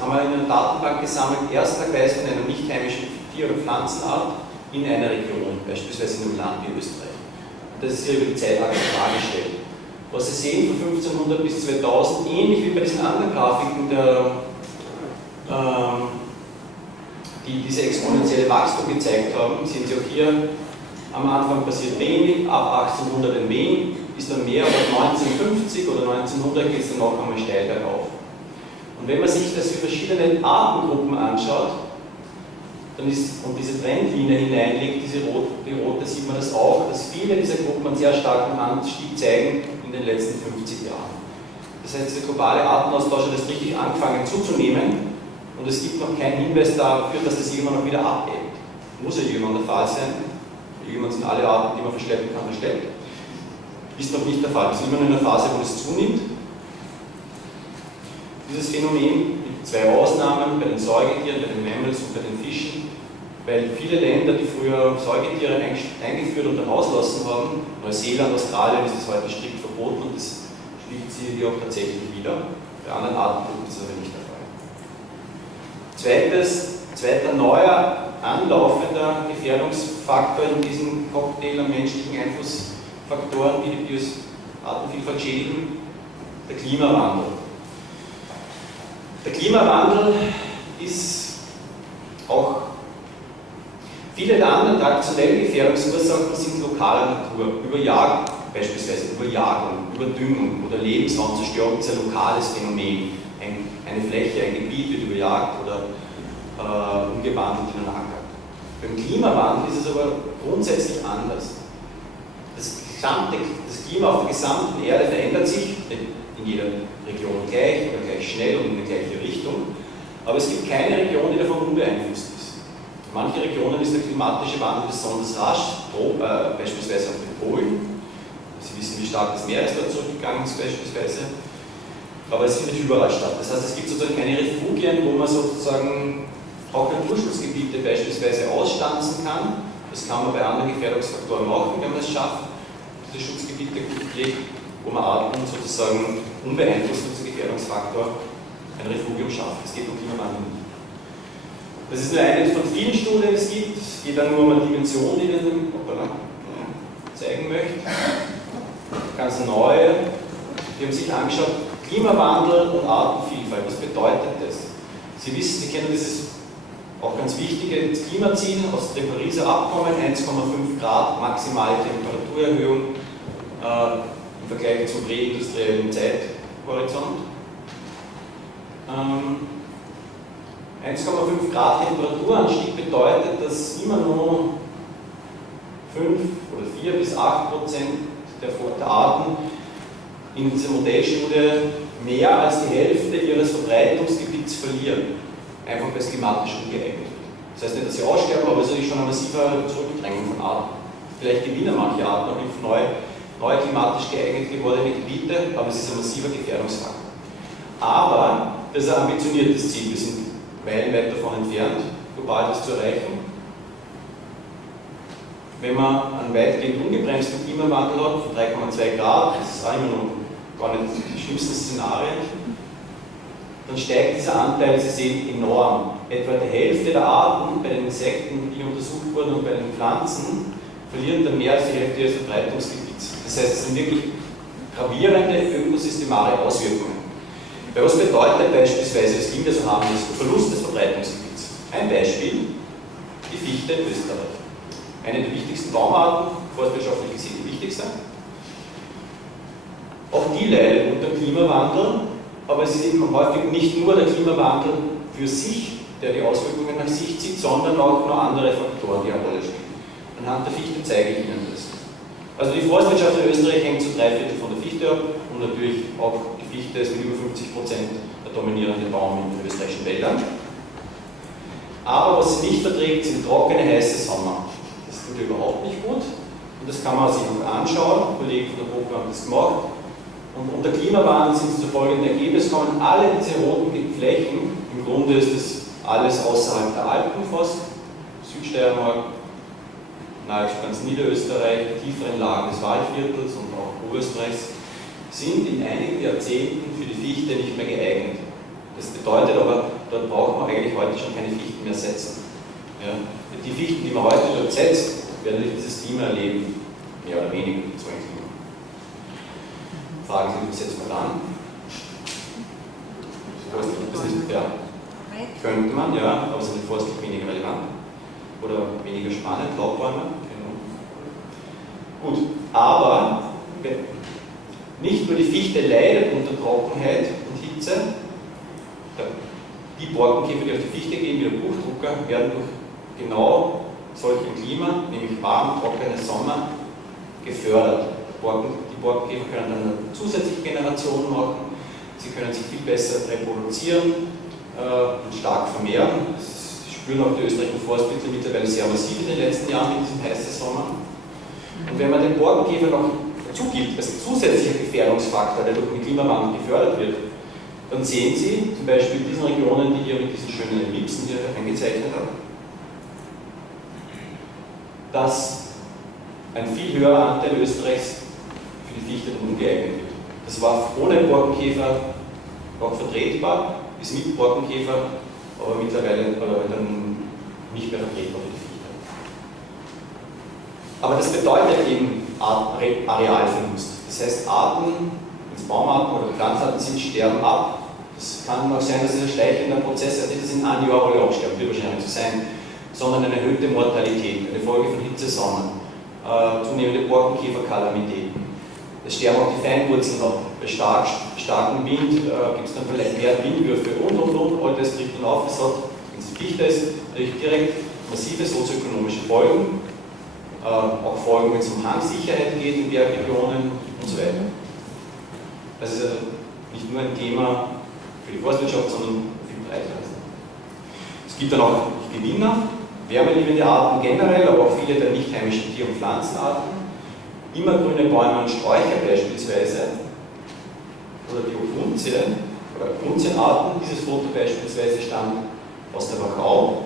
haben wir in einer Datenbank gesammelt, Erstnachweise von einer nicht heimischen Tier- oder Pflanzenart in einer Region, beispielsweise in einem Land wie Österreich. Und das ist hier über die Zeitachse dargestellt. Was Sie sehen von 1500 bis 2000, ähnlich wie bei diesen anderen Grafiken, die diese exponentielle Wachstum gezeigt haben, sehen Sie auch hier, am Anfang passiert wenig, ab 1800 ein wenig, ist dann mehr, aber 1950 oder 1900 geht es dann auch einmal steil bergauf. Und wenn man sich das für verschiedene Artengruppen anschaut, dann und diese Trendlinie hineinlegt, die rote, sieht man das auch, dass viele dieser Gruppen einen sehr starken Anstieg zeigen in den letzten 50 Jahren. Das heißt, dieser globale Artenaustausch hat jetzt richtig angefangen zuzunehmen, und es gibt noch keinen Hinweis dafür, dass das irgendwann noch wieder abebbt. Muss ja irgendwann der Fall sein. Irgendwann sind alle Arten, die man verschleppen kann, verschleppt. Ist noch nicht der Fall. Wir sind immer in einer Phase, wo es zunimmt. Dieses Phänomen mit zwei Ausnahmen, bei den Säugetieren, bei den Mammals und bei den Fischen, weil viele Länder, die früher Säugetiere eingeführt und dann auslassen haben, Neuseeland, Australien, ist das heute strikt verboten, und das spiegelt sich hier auch tatsächlich wieder. Bei anderen Artengruppen ist das aber nicht der Fall. Zweiter neuer, anlaufender Gefährdungsfaktor in diesem Cocktail an menschlichen Einflussfaktoren, die die Artenvielfalt schädigen, der Klimawandel. Der Klimawandel ist auch, viele der anderen traditionellen Gefährdungsursachen sind lokaler Natur, beispielsweise Überjagung, Überdüngung oder Lebensraumzerstörung ist ein lokales Phänomen. Eine eine Fläche, ein Gebiet wird überjagt oder umgewandelt in einen Acker. Beim Klimawandel ist es aber grundsätzlich anders. Das Klima auf der gesamten Erde verändert sich, nicht in jeder Region gleich oder gleich schnell und in die gleiche Richtung, aber es gibt keine Region, die davon unbeeinflusst ist. In manchen Regionen ist der klimatische Wandel besonders rasch, beispielsweise auf den Polen. Sie wissen, wie stark das Meer ist dort zurückgegangen ist beispielsweise. Aber es findet überall statt. Das heißt, es gibt sozusagen keine Refugien, wo man sozusagen auch Naturschutzgebiete beispielsweise ausstanzen kann. Das kann man bei anderen Gefährdungsfaktoren machen, wenn man es schafft, diese Schutzgebiete gut pflegt, wo man Arten sozusagen unbeeinflusst durch den Gefährdungsfaktor ein Refugium schafft. Es geht um Klimawandel nicht. Das ist nur eine von vielen Studien, die es gibt. Es geht dann nur um eine Dimension, die ich Ihnen zeigen möchte. Ganz neu. Die haben sich angeschaut, Klimawandel und Artenvielfalt. Was bedeutet das? Sie wissen, Sie kennen dieses auch ganz wichtige Klimaziel aus dem Pariser Abkommen, 1,5 Grad maximale Temperaturerhöhung im Vergleich zum präindustriellen Zeithorizont. 1,5 Grad Temperaturanstieg bedeutet, dass immer nur 5 oder 4 bis 8% der Arten in dieser Modellstudie mehr als die Hälfte ihres Verbreitungsgebiets verlieren. Einfach weil es klimatisch ungeeignet wird. Das heißt nicht, dass sie aussterben, aber es ist schon ein massiver Zurückdrängen von Arten. Vielleicht gewinnen manche Arten noch nicht neue klimatisch geeignet gewordene Gebiete, aber es ist ein massiver Gefährdungsfaktor. Aber das ist ein ambitioniertes Ziel. Wir sind meilenweit davon entfernt, global das zu erreichen. Wenn man einen weitgehend ungebremsten Klimawandel hat von 3,2 Grad, das ist auch immer noch gar nicht die schlimmsten Szenarien, dann steigt dieser Anteil, Sie sehen, enorm. Etwa die Hälfte der Arten bei den Insekten, die untersucht wurden, und bei den Pflanzen verlieren dann mehr als die Hälfte ihres Verbreitungsgebiets. Das heißt, es sind wirklich gravierende ökosystemale Auswirkungen. Weil was bedeutet beispielsweise, was Kinder so haben, ist der Verlust des Verbreitungsgebiets. Ein Beispiel, die Fichte in Österreich. Eine der wichtigsten Baumarten, forstwirtschaftlich gesehen die wichtigste. Auch die leidet unter dem Klimawandel, aber es ist eben häufig nicht nur der Klimawandel für sich, der die Auswirkungen nach sich zieht, sondern auch noch andere Faktoren, die eine Rolle spielen. Anhand der Fichte zeige ich Ihnen das. Also die Forstwirtschaft in Österreich hängt zu 3/4 von der Fichte ab und natürlich auch die Fichte ist mit über 50% der dominierende Baum in den österreichischen Wäldern. Aber was sie nicht verträgt, sind trockene, heiße Sommer. Das tut ihr überhaupt nicht gut und das kann man sich auch anschauen. Kollegen von der Bogen haben das gemacht. Und unter Klimawandel sind sie zu folgendem Ergebnis kommen. Alle diese roten Flächen, im Grunde ist das alles außerhalb der Alpen fast, Südsteiermark, nahezu ganz Niederösterreich, tieferen Lagen des Waldviertels und auch Oberösterreichs, sind in einigen Jahrzehnten für die Fichte nicht mehr geeignet. Das bedeutet aber, dort braucht man eigentlich heute schon keine Fichten mehr setzen. Ja? Die Fichten, die man heute dort setzt, werden nicht dieses Klima erleben, mehr oder weniger so ein Klima. Fragen Sie das jetzt mal an. Das ist, ja. Könnte man, ja, aber es ist forstlich weniger relevant oder weniger spannend, Laubbäume. Genau. Gut, aber nicht nur die Fichte leidet unter Trockenheit und Hitze, die Borkenkäfer, die auf die Fichte gehen, wie der Buchdrucker, werden durch genau solch ein Klima, nämlich warm, trockene Sommer, gefördert. Die Borkenkäfer können dann eine zusätzliche Generation machen, sie können sich viel besser reproduzieren und stark vermehren. Das spüren auch die österreichischen Forstwirte mittlerweile sehr massiv in den letzten Jahren in diesem heißen Sommer. Und wenn man den Borkenkäfer noch dazu gibt, als zusätzlicher Gefährdungsfaktor, der durch den Klimawandel gefördert wird, dann sehen Sie zum Beispiel in diesen Regionen, die hier mit diesen schönen Ellipsen hier eingezeichnet haben, dass ein viel höherer Anteil Österreichs für die Fichte ungeeignet wird. Das war ohne Borkenkäfer auch vertretbar, ist mit Borkenkäfer, aber mittlerweile dann nicht mehr vertretbar für die Fichte. Aber das bedeutet eben Arealverlust. Das heißt, Arten, wenn es Baumarten oder Pflanzenarten sind, sterben ab. Es kann auch sein, dass es ein schleichender Prozess ist, nicht dass in einem Jahr alle absterben, wird wahrscheinlich so sein, sondern eine erhöhte Mortalität, eine Folge von Hitzesommern, zunehmende Borkenkäferkalamitäten. Es sterben auch die Feinwurzeln ab. Bei starkem Wind gibt es dann vielleicht mehr Windwürfe und all das trifft dann auf. Es hat, wenn es dichter ist, natürlich direkt massive sozioökonomische Folgen, auch Folgen, wenn es um Hangsicherheit geht in Bergregionen und so weiter. Das ist also nicht nur ein Thema für die Forstwirtschaft, sondern viel breiter. Es gibt dann auch Gewinner, wärmeliebende Arten generell, aber auch viele der nicht heimischen Tier- und Pflanzenarten. Immergrüne Bäume und Sträucher beispielsweise, oder die Opunzien, oder Opunzienarten. Dieses Foto beispielsweise stammt aus der Wachau.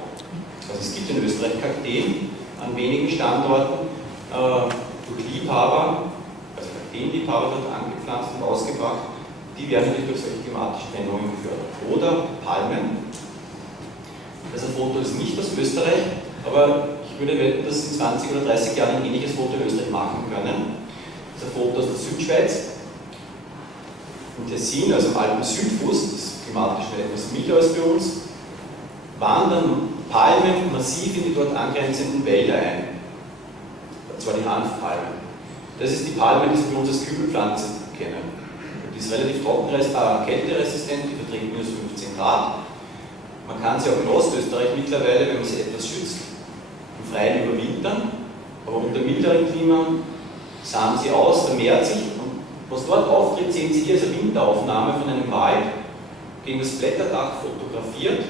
Also es gibt in Österreich Kakteen an wenigen Standorten durch Liebhaber, also Kakteenliebhaber dort angepflanzt und ausgebracht. Die werden natürlich durch solche klimatischen Veränderungen gefördert. Oder Palmen. Das Foto ist nicht aus Österreich, aber ich würde wetten, dass in 20 oder 30 Jahren ein ähnliches Foto in Österreich machen können. Das ist ein Foto aus der Südschweiz. Im Tessin, also im alten Südfuß, das ist klimatisch etwas milder als bei uns, wandern Palmen massiv in die dort angrenzenden Wälder ein. Und zwar die Hanfpalme. Das ist die Palme, die Sie bei uns als Kübelpflanze kennen. Die ist relativ kälteresistent, die verträgt minus 15 Grad. Man kann sie auch in Ostösterreich mittlerweile, wenn man sie etwas schützt, im Freien überwintern, aber unter milderen Klima sahen sie aus, vermehrt sich und was dort auftritt, sehen Sie hier als eine Winteraufnahme von einem Wald gegen das Blätterdach fotografiert,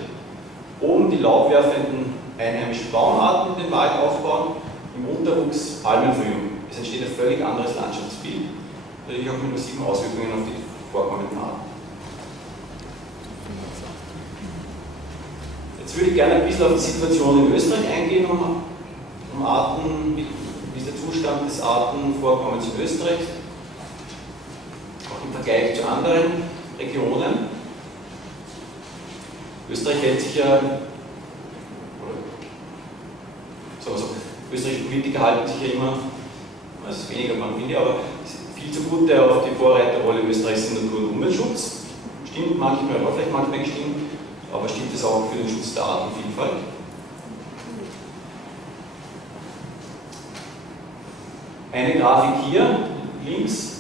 oben die laubwerfenden einheimischen Baumarten in den Wald aufbauen, im Unterwuchs Palmenverjüngung. Es entsteht ein völlig anderes Landschaftsbild, natürlich auch mit massiven Auswirkungen auf die vorkommenden Arten. Jetzt würde ich gerne ein bisschen auf die Situation in Österreich eingehen, um Arten, wie ist der Zustand des Artenvorkommens in Österreich, auch im Vergleich zu anderen Regionen. Österreich hält sich ja, österreichische Politiker halten sich ja immer, also weniger man finde, aber viel zugute auf die Vorreiterrolle Österreichs in Natur- und Umweltschutz. Stimmt manchmal, oder vielleicht manchmal gestimmt. Aber stimmt es auch für den Schutz der Artenvielfalt? Eine Grafik hier, links,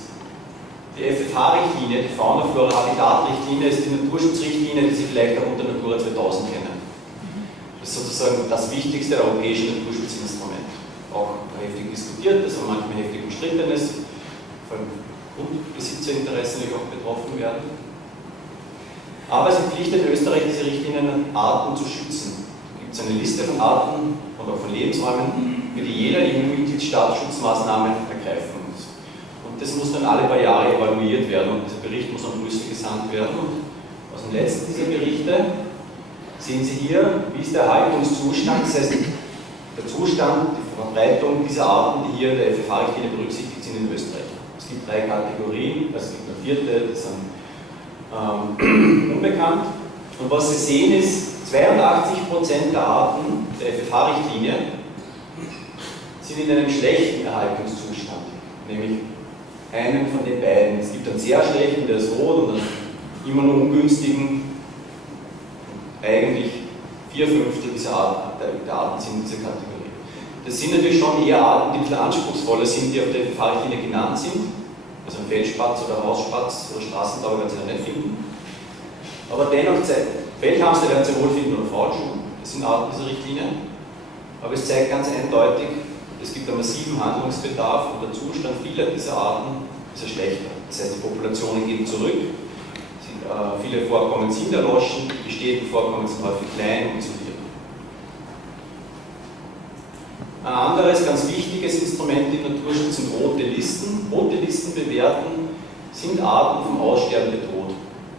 die FFH-Richtlinie, die Fauna-Flora-Habitat-Richtlinie ist die Naturschutzrichtlinie, die Sie vielleicht auch unter Natura 2000 kennen. Das ist sozusagen das wichtigste europäische Naturschutzinstrument. Auch heftig diskutiert, das auch manchmal heftig umstritten ist, von Grundbesitzerinteressen die auch betroffen werden. Aber es verpflichtet Österreich, diese Richtlinien Arten zu schützen. Da gibt es eine Liste von Arten und auch von Lebensräumen, für die jeder EU-Mitgliedstaat Schutzmaßnahmen ergreifen muss. Und das muss dann alle paar Jahre evaluiert werden und dieser Bericht muss an Brüssel gesandt werden. Und aus dem letzten dieser Berichte sehen Sie hier, wie ist der Erhaltungszustand, das heißt der Zustand, die Verbreitung dieser Arten, die hier in der FFH-Richtlinie berücksichtigt sind in Österreich. Es gibt 3 Kategorien, also es gibt eine 4., das sind unbekannt. Und was Sie sehen ist, 82% der Arten der FFH-Richtlinie sind in einem schlechten Erhaltungszustand, nämlich einen von den beiden. Es gibt einen sehr schlechten, der ist rot, und einen immer noch ungünstigen. Eigentlich 4/5 dieser Arten sind in dieser Kategorie. Das sind natürlich schon eher Arten, die ein bisschen anspruchsvoller sind, die auf der FFH-Richtlinie genannt sind. Also ein Feldspatz oder Hausspatz oder Straßentauber werden Sie ja nicht finden. Aber dennoch zeigt, Feldhamster werden Sie wohl finden oder Faulschuh, das sind Arten dieser Richtlinie. Aber es zeigt ganz eindeutig, es gibt einen massiven Handlungsbedarf und der Zustand vieler dieser Arten ist ja schlechter. Das heißt, die Populationen gehen zurück, viele Vorkommen sind erloschen, die bestehenden Vorkommen sind häufig klein und isoliert. Ein anderes ganz wichtiges Instrument im Naturschutz sind rote Listen. Rote Listen bewerten, sind Arten vom Aussterben bedroht.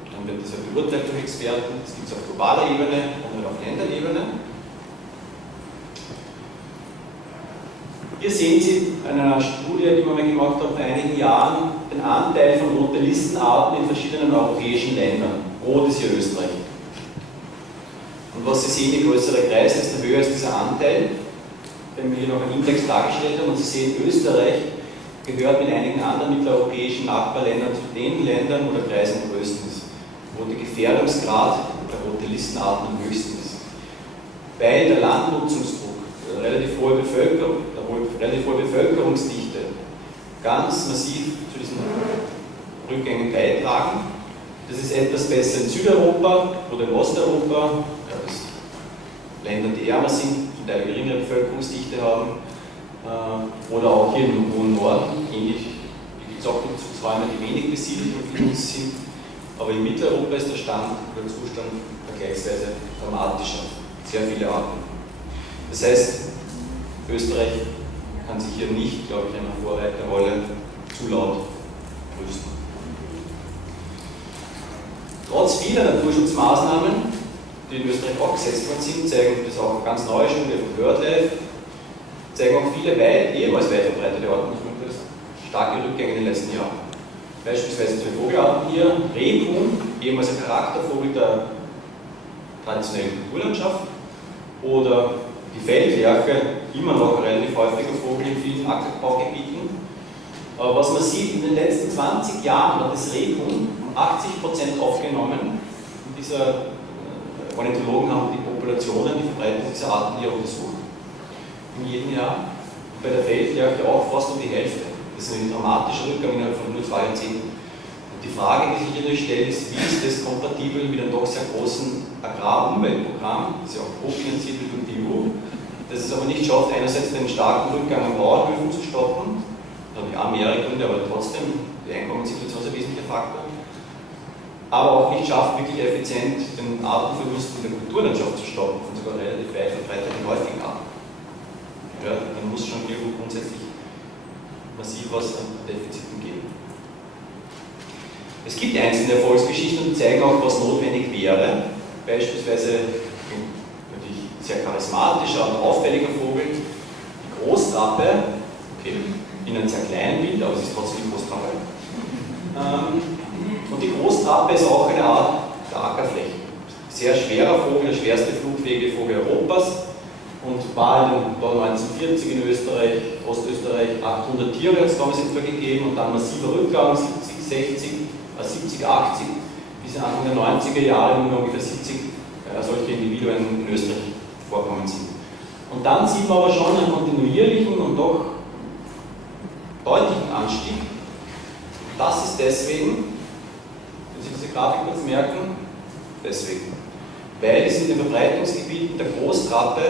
Dann wird das ja beurteilt durch Experten, das gibt es auf globaler Ebene und auf Länderebene. Hier sehen Sie in einer Studie, die wir mal gemacht haben vor einigen Jahren, den Anteil von rote Listenarten in verschiedenen europäischen Ländern. Rot ist hier Österreich. Und was Sie sehen, je größer der Kreis, desto höher ist dieser Anteil, den wir hier noch einen Index dargestellt haben. Und Sie sehen, Österreich gehört mit einigen anderen mitteleuropäischen Nachbarländern zu den Ländern, wo der Kreis am größten ist, wo der Gefährdungsgrad der rote Listenarten am höchsten ist. Weil der Landnutzungsdruck, relativ hohe Bevölkerungsdichte, ganz massiv zu diesen Rückgängen beitragen. Das ist etwas besser in Südeuropa oder in Osteuropa, ja, das Länder, die ärmer sind, zum Teil geringere Bevölkerungsdichte haben, oder auch hier im hohen Norden, ähnlich, hier gibt es auch Rückzugsräume, die wenig besiedelt und genutzt sind, aber in Mitteleuropa ist der Zustand vergleichsweise dramatischer, sehr viele Arten. Das heißt, Österreich kann sich hier nicht, glaube ich, einer Vorreiterrolle zu laut brüsten. Trotz vieler Naturschutzmaßnahmen, die in Österreich auch gesetzt worden sind, zeigen das auch ganz neue Studien von Wortrag, zeigen auch viele ehemals weit verbreitete Arten, starke Rückgänge in den letzten Jahren. Beispielsweise zwei Vogelarten hier, Rehhuhn, ehemals ein Charaktervogel der traditionellen Kulturlandschaft, oder die Feldlerche, immer noch ein relativ häufiger Vogel in vielen Ackerbaugebieten. Aber was man sieht, in den letzten 20 Jahren hat das Rehhuhn 80% aufgenommen. Und diese Ornithologen haben die Populationen, die Verbreitung dieser Arten hier untersucht. In jedem Jahr. Und bei der Feldlerche auch fast um die Hälfte. Das ist ein dramatischer Rückgang innerhalb von nur 2 Jahrzehnten. Und die Frage, die sich hier stellt, ist, wie ist das kompatibel mit einem doch sehr großen Agrarumweltprogramm, das ja auch hochfinanziert wird durch die EU, das es aber nicht schafft, einerseits den starken Rückgang an Bauernhöfen zu stoppen, da haben ja mehrere Gründe, aber trotzdem, die Einkommenssituation ist ein wesentlicher Faktor, aber auch nicht schafft, wirklich effizient den Artenverlust in der Kulturlandschaft zu stoppen, von sogar relativ weit verbreiteten häufigen Arten. Ja, dann muss schon irgendwo grundsätzlich massiv was an Defiziten geben. Es gibt einzelne Erfolgsgeschichten, die zeigen auch, was notwendig wäre. Beispielsweise ein natürlich sehr charismatischer und auffälliger Vogel, die Großtrappe, okay, in einem sehr kleinen Bild, aber es ist trotzdem die Großtrappe. Und die Großtrappe ist auch eine Art der Ackerfläche. Sehr schwerer Vogel, der schwerste flugfähige Vogel Europas, und war in 1940 in Österreich, Ostösterreich 800 Tiere hat es damals etwa gegeben und dann massiver Rückgang, 70, 80, bis Anfang der 90er Jahre nur ungefähr 70 solche Individuen in Österreich vorkommen sind. Und dann sieht man aber schon einen kontinuierlichen und doch deutlichen Anstieg. Das ist deswegen, wenn Sie diese Grafik kurz merken, deswegen, weil es in den Verbreitungsgebieten der Großtrappe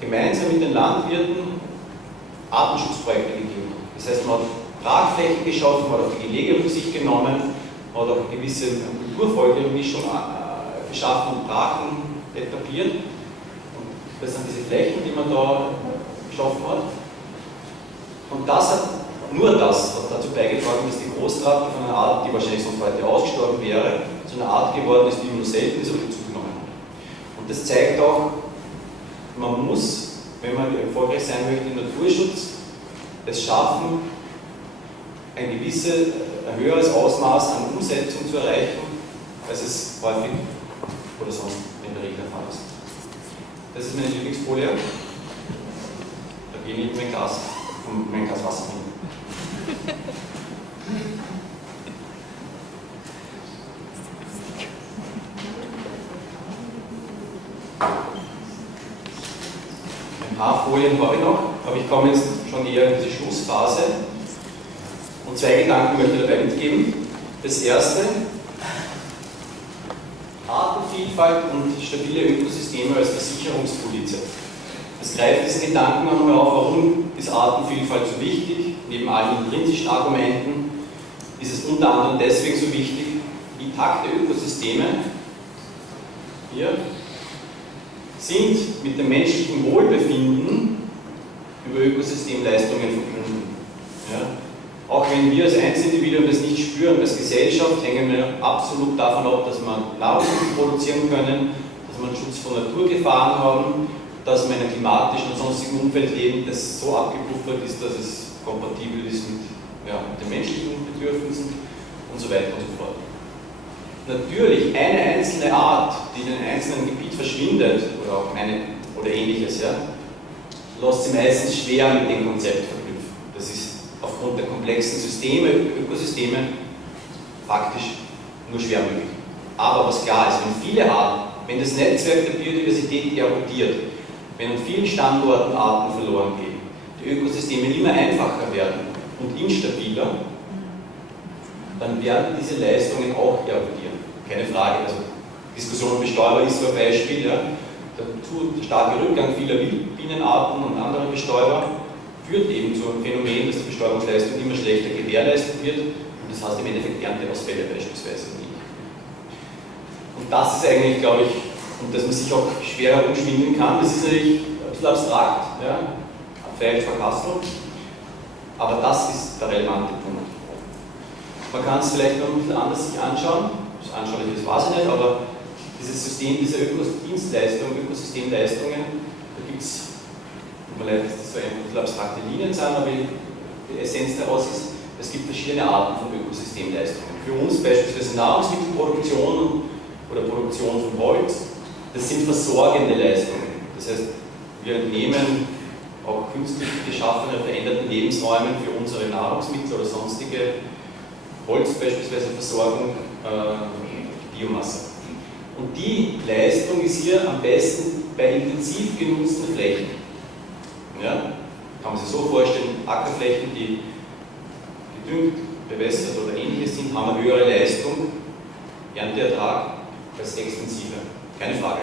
gemeinsam mit den Landwirten Artenschutzprojekte gegeben hat. Das heißt, man hat Tragflächen geschaffen, man hat auch die Gelege für sich genommen, man hat auch eine gewisse Kulturfolgemischung geschaffen und Brachen etabliert. Und das sind diese Flächen, die man da geschaffen hat. Und nur das hat dazu beigetragen, dass die Großtrappe von einer Art, die wahrscheinlich sonst heute ausgestorben wäre, zu einer Art geworden ist, die nur selten ist oder zugenommen hat. Und das zeigt auch, man muss, wenn man erfolgreich sein möchte im Naturschutz, es schaffen, ein höheres Ausmaß an Umsetzung zu erreichen, als es häufig oder sonst in der Regel der Fall ist. Das ist meine Lieblingsfolie. Da gehe ich mein Glas Wasser hin. Ein paar Folien habe ich noch, aber ich komme jetzt schon eher in diese Schlussphase. Und 2 Gedanken möchte ich dabei mitgeben. Das erste, Artenvielfalt und stabile Ökosysteme als Versicherungspolize. Das greift diesen Gedanken nochmal auf, warum ist Artenvielfalt so wichtig. Neben allen intrinsischen Argumenten ist es unter anderem deswegen so wichtig, intakte Ökosysteme hier sind mit dem menschlichen Wohlbefinden über Ökosystemleistungen verbunden. Ja? Auch wenn wir als Einzelindividuen das nicht spüren, als Gesellschaft hängen wir absolut davon ab, dass wir Nahrungsmittel produzieren können, dass wir einen Schutz vor Naturgefahren haben, dass wir in einem klimatischen und sonstigen Umfeld leben, das so abgepuffert ist, dass es kompatibel ist mit den menschlichen Bedürfnissen und so weiter und so fort. Natürlich, eine einzelne Art, die in einem einzelnen Gebiet verschwindet, oder auch oder ähnliches, lässt sich meistens schwer mit dem Konzept verknüpfen. Das ist aufgrund der komplexen Ökosysteme faktisch nur schwer möglich. Aber was klar ist, wenn das Netzwerk der Biodiversität erodiert, wenn an vielen Standorten Arten verloren gehen, die Ökosysteme immer einfacher werden, und instabiler, dann werden diese Leistungen auch erodieren. Keine Frage. Also Diskussion um Bestäuber ist so ein Beispiel. Ja. Der starke Rückgang vieler Wildbienenarten und anderer Bestäuber führt eben zu einem Phänomen, dass die Bestäubungsleistung immer schlechter gewährleistet wird. Und das heißt im Endeffekt Ernteausfälle beispielsweise nicht. Und das ist eigentlich, glaube ich, und dass man sich auch schwer herumschwingen kann, das ist natürlich ein bisschen abstrakt, ja, vielleicht verkastelt, aber das ist der relevante Punkt. Man kann es vielleicht noch ein bisschen anders sich anschauen, das anschaulich ist, weiß ich nicht, aber dieses System dieser Ökosystemleistungen, da gibt es, tut mir leid, dass das so ein bisschen abstrakte Linien sind, aber die Essenz daraus ist, es gibt verschiedene Arten von Ökosystemleistungen. Für uns beispielsweise Nahrungsmittelproduktion oder Produktion von Holz, das sind versorgende Leistungen. Das heißt, wir entnehmen auch künstlich geschaffene, veränderten Lebensräumen für unsere Nahrungsmittel oder sonstige Holz beispielsweise Versorgung, Biomasse. Und die Leistung ist hier am besten bei intensiv genutzten Flächen. Ja? Kann man sich so vorstellen, Ackerflächen, die gedüngt, bewässert oder ähnliches sind, haben eine höhere Leistung, Ernteertrag, als extensive. Keine Frage.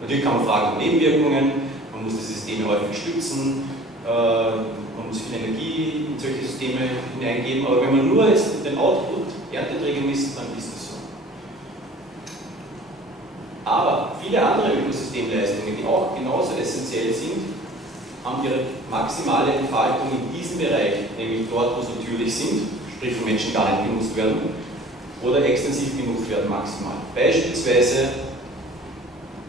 Natürlich kann man fragen um Nebenwirkungen, man muss die Systeme häufig stützen, man muss viel Energie in solche Systeme hineingeben, aber wenn man nur den Output, Ernteträger misst, dann ist das so. Aber viele andere Ökosystemleistungen, die auch genauso essentiell sind, haben ihre maximale Entfaltung in diesem Bereich, nämlich dort, wo sie natürlich sind, sprich von Menschen gar nicht genutzt werden, oder extensiv genutzt werden maximal. Beispielsweise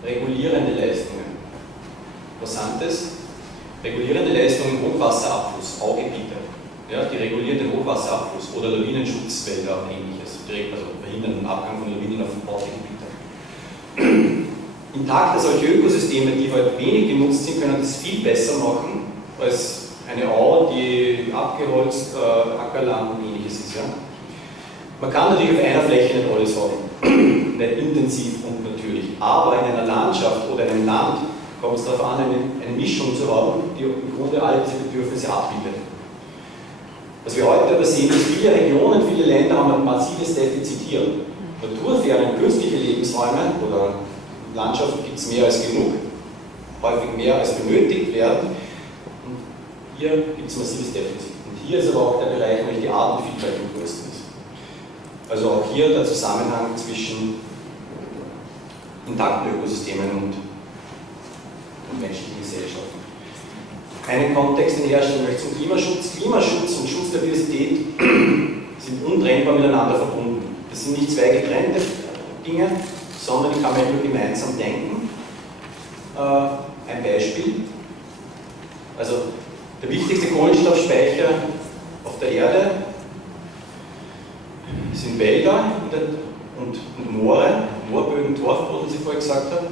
regulierende Leistungen. Was sind das? Regulierende Leistungen im Hochwasserabfluss, Augebiete. Ja, die regulieren den Hochwasserabfluss oder Lawinenschutzwälder und ähnliches. Direkt, also verhindern den Abgang von Lawinen auf verbaute Gebiete. Intakte solche Ökosysteme, die halt wenig genutzt sind, können das viel besser machen als eine Au, die abgeholzt, Ackerland und ähnliches ist. Ja? Man kann natürlich auf einer Fläche nicht alles haben, nicht intensiv und natürlich, aber in einer Landschaft oder einem Land kommt es darauf an, eine Mischung zu haben, die im Grunde alle diese Bedürfnisse abbildet. Was wir heute aber sehen, ist, viele Regionen, viele Länder haben ein massives Defizit hier. Naturferne, künstliche Lebensräume oder Landschaften gibt es mehr als genug, häufig mehr als benötigt werden. Und hier gibt es massives Defizit. Und hier ist aber auch der Bereich, wo die Artenvielfalt am größten ist. Also auch hier der Zusammenhang zwischen intakten Ökosystemen und menschlichen Gesellschaften. Einen Kontext, den ich herstellen möchte zum Klimaschutz. Klimaschutz und Schutz der Biodiversität sind untrennbar miteinander verbunden. Das sind nicht zwei getrennte Dinge, sondern die kann man nur gemeinsam denken. Ein Beispiel. Also der wichtigste Kohlenstoffspeicher auf der Erde sind Wälder und Moore, Moorböden, Torfboden, wie ich vorher gesagt habe.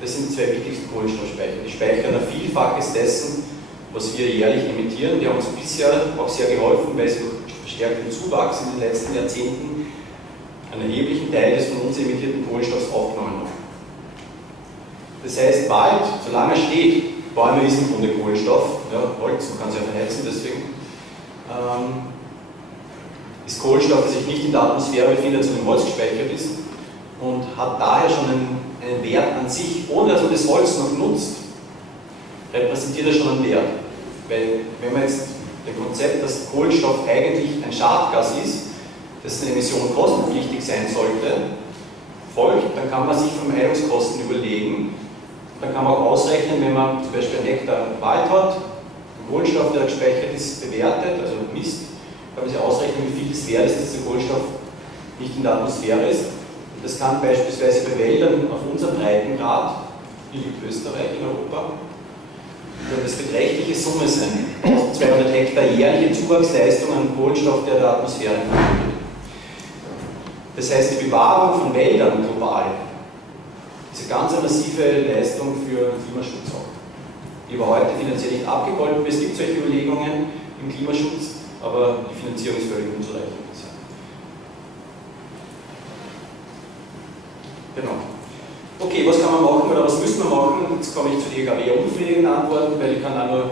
Das sind die zwei wichtigsten Kohlenstoffspeicher. Die speichern ein Vielfaches dessen, was wir jährlich emittieren. Die haben uns bisher auch sehr geholfen, weil sie durch verstärkten Zuwachs in den letzten Jahrzehnten einen erheblichen Teil des von uns emittierten Kohlenstoffs aufgenommen haben. Das heißt, Wald, solange er steht, Bäume ist im Grunde Kohlenstoff, ja, Holz, man kann es ja verheizen, deswegen ist Kohlenstoff, der sich nicht in der Atmosphäre befindet, sondern im Holz gespeichert ist und hat daher schon einen Wert an sich, ohne dass man das Holz noch nutzt, repräsentiert er schon einen Wert. Weil wenn man jetzt das Konzept, dass Kohlenstoff eigentlich ein Schadgas ist, dessen Emission kostenpflichtig sein sollte, folgt, dann kann man sich Vermeidungskosten überlegen. Dann kann man auch ausrechnen, wenn man zum Beispiel einen Hektar Wald hat, der Kohlenstoff, der gespeichert ist, bewertet, also misst, kann man sich ausrechnen, wie viel es wert ist, dass der Kohlenstoff nicht in der Atmosphäre ist. Und das kann beispielsweise bei Wäldern auf unserem Breitengrad, hier liegt Österreich in Europa, das beträchtliche Summe sein. 200 Hektar jährliche Zuwachsleistung an Kohlenstoff, der Atmosphäre kommt. Das heißt, die Bewahrung von Wäldern global ist eine ganz massive Leistung für Klimaschutz auch. Die aber heute finanziell nicht abgegolten wird. Es gibt solche Überlegungen im Klimaschutz, aber die Finanzierung ist völlig unzureichend. Genau. Okay, was kann man machen oder was müssen wir machen? Jetzt komme ich zu den eher unbefriedigenden Antworten, weil ich kann auch nur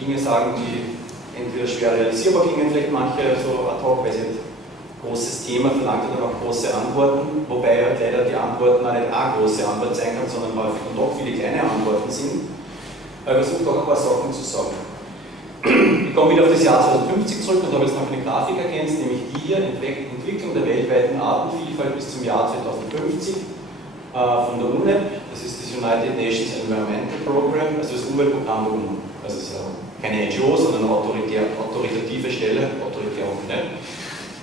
Dinge sagen, die entweder schwer realisierbar klingen, vielleicht manche so ad hoc, weil sie ein großes Thema verlangt hat, aber auch große Antworten, wobei halt leider die Antworten auch nicht eine große Antwort sein kann, sondern häufig und doch viele kleine Antworten sind. Aber ich versuche doch ein paar Sachen zu sagen. Ich komme wieder auf das Jahr 2050 zurück und habe jetzt noch eine Grafik ergänzt, nämlich die hier, Entwicklung der weltweiten Artenvielfalt bis zum Jahr 2050 von der UNEP, das ist das United Nations Environmental Program, also das Umweltprogramm der UNO. Also es ist keine NGO, sondern eine autoritative Stelle, autoritär auch nicht.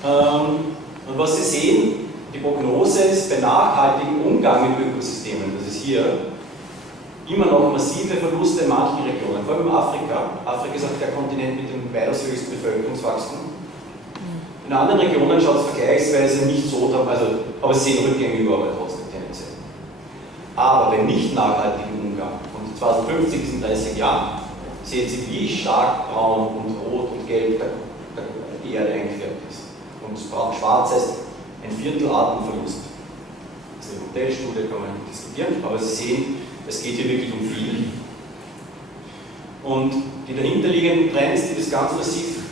Und was Sie sehen, die Prognose ist bei nachhaltigem Umgang mit Ökosystemen, das ist hier, immer noch massive Verluste in manchen Regionen, vor allem in Afrika. Afrika ist auch der Kontinent mit dem weitaus höchsten Bevölkerungswachstum. In anderen Regionen schaut es vergleichsweise nicht so, aber Sie sehen Rückgänge überall trotzdem tendenziell. Aber bei nicht nachhaltigem Umgang, und 2050 ist in 30 Jahren, sehen Sie, wie stark braun und rot und gelb die Erde eingefärbt ist. Und schwarz heißt ein Viertel Artenverlust. Das ist eine Modellstudie, kann man diskutieren, aber Sie sehen, es geht hier wirklich um viel. Und die dahinterliegenden Trends, die das ganz massiv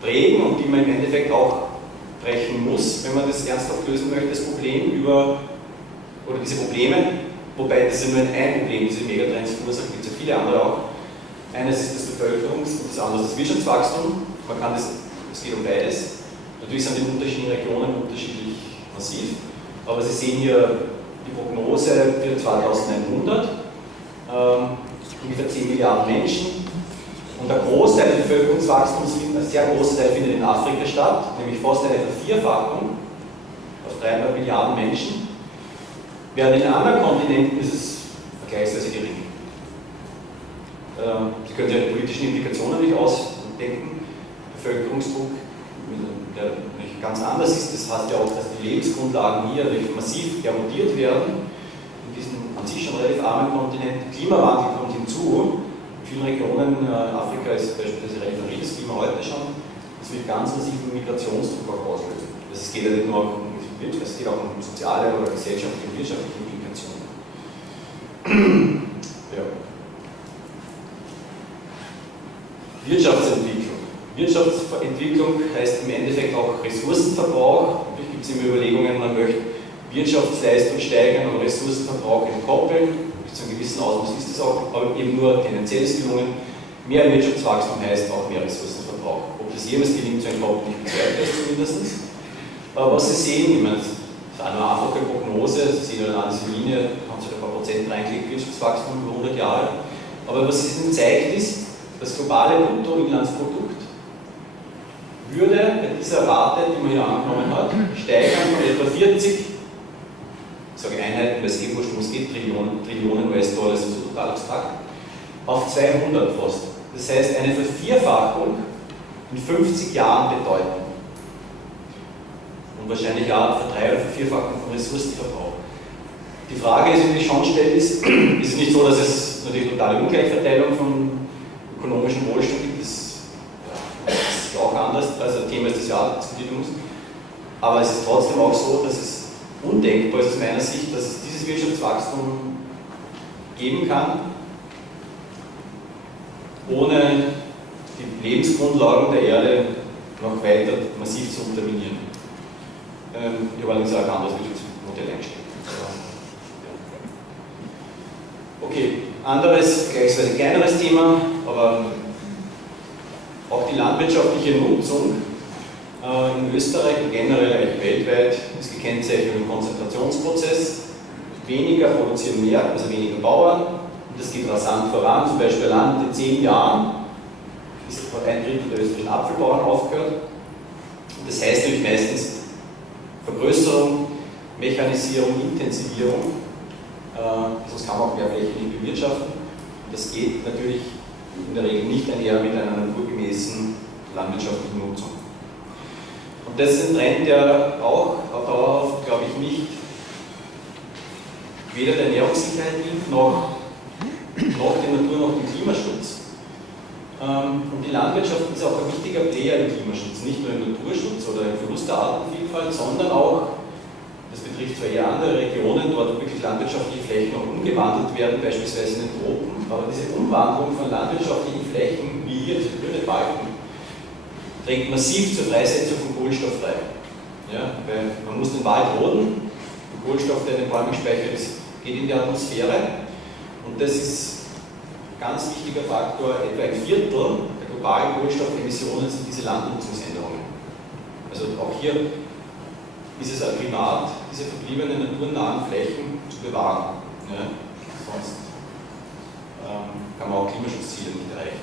prägen und die man im Endeffekt auch brechen muss, wenn man das ernsthaft lösen möchte, das Problem oder diese Probleme, wobei das ist nur ein Problem, diese Megatrends verursachen, gibt es ja viele andere auch. Eines ist das Bevölkerungs- und das andere ist das Wirtschaftswachstum. Man kann es geht um beides. Natürlich sind die unterschiedlichen Regionen unterschiedlich massiv, aber Sie sehen hier die Prognose für 2100, ungefähr 10 Milliarden Menschen. Und der Großteil des Bevölkerungswachstums, ein sehr großer Teil findet in Afrika statt, nämlich fast eine Vervierfachung auf 300 Milliarden Menschen. Während in anderen Kontinenten ist es vergleichsweise gering. Sie können sich ja die politischen Implikationen nicht ausdenken. Bevölkerungsdruck, der nicht ganz anders ist, das heißt ja auch, dass die Lebensgrundlagen hier massiv erodiert werden, in diesem an sich schon relativ armen Kontinent. Klimawandel kommt hinzu. In vielen Regionen, Afrika ist beispielsweise relativ arides Klima heute schon, das wird ganz massiven Migrationsdruck auch auslösen. Es geht ja nicht nur um Wirtschaft, es geht auch um soziale oder gesellschaftliche und wirtschaftliche Implikationen. Ja. Wirtschaftsentwicklung. Wirtschaftsentwicklung heißt im Endeffekt auch Ressourcenverbrauch. Natürlich gibt es immer Überlegungen, man möchte Wirtschaftsleistung steigern und Ressourcenverbrauch entkoppeln. Bis zu einem gewissen Ausmaß ist das auch, aber eben nur tendenziell ist gelungen. Mehr Wirtschaftswachstum heißt auch mehr Ressourcenverbrauch. Ob das jemals gelingt zu entkoppeln, ich bezweifle es zumindest. Aber was Sie sehen, ich meine, das ist eine einfache Prognose, Sie sehen an dieser Linie, haben Sie ein paar Prozent reingelegt, Wirtschaftswachstum über 100 Jahre. Aber was es Ihnen zeigt, ist, das globale Bruttoinlandsprodukt würde bei dieser Rate, die man hier angenommen hat, steigern von etwa 40, ich sage Einheiten, weil es eh wurscht, es geht Trillionen US-Dollar, das ist total abstrakt, auf 200 fast. Das heißt, eine Vervierfachung in 50 Jahren bedeuten. Und wahrscheinlich auch eine Verdrei- oder Vervierfachung vom Ressourcenverbrauch. Die Frage, die sich schon stellt, ist es nicht so, dass es natürlich totale Ungleichverteilung von ökonomischen Wohlstand gibt, das ist ja auch anders, also Thema ist, das ja diskutiert muss. Aber es ist trotzdem auch so, dass es undenkbar ist aus meiner Sicht, dass es dieses Wirtschaftswachstum geben kann, ohne die Lebensgrundlagen der Erde noch weiter massiv zu unterminieren. Ich habe allerdings auch ein anderes Wirtschaftsmodell eingestellt. Okay, anderes, vergleichsweise kleineres Thema, aber auch die landwirtschaftliche Nutzung in Österreich und generell weltweit ist gekennzeichnet durch den Konzentrationsprozess. Weniger produzieren mehr, also weniger Bauern, und das geht rasant voran. Zum Beispiel Land in 10 Jahren ist ein Drittel der österreichischen Apfelbauern aufgehört. Und das heißt natürlich meistens Vergrößerung, Mechanisierung, Intensivierung. Sonst kann man auch mehr Fläche nicht bewirtschaften. Das geht natürlich in der Regel nicht einher mit einer naturgemäßen landwirtschaftlichen Nutzung. Und das ist ein Trend, der auch dauerhaft, glaube ich, nicht weder der Ernährungssicherheit dient, noch dem Natur- noch dem Klimaschutz. Und die Landwirtschaft ist auch ein wichtiger Player im Klimaschutz, nicht nur im Naturschutz oder im Verlust der Artenvielfalt, sondern auch, das betrifft zwar eher andere Regionen, dort wo wirklich landwirtschaftliche Flächen noch umgewandelt werden, beispielsweise in den Tropen, aber diese Umwandlung von landwirtschaftlichen Flächen, wie hier diese grüne Balken, trägt massiv zur Freisetzung von Kohlenstoff bei. Ja, weil man muss den Wald roden, der Kohlenstoff, der in den Bäumen gespeichert ist, geht in die Atmosphäre und das ist ein ganz wichtiger Faktor. Etwa ein Viertel der globalen Kohlenstoffemissionen sind diese Landnutzungsänderungen. Also auch hier ist es ein Primat, diese verbliebenen naturnahen Flächen zu bewahren. Ja, sonst kann man auch Klimaschutzziele nicht erreichen.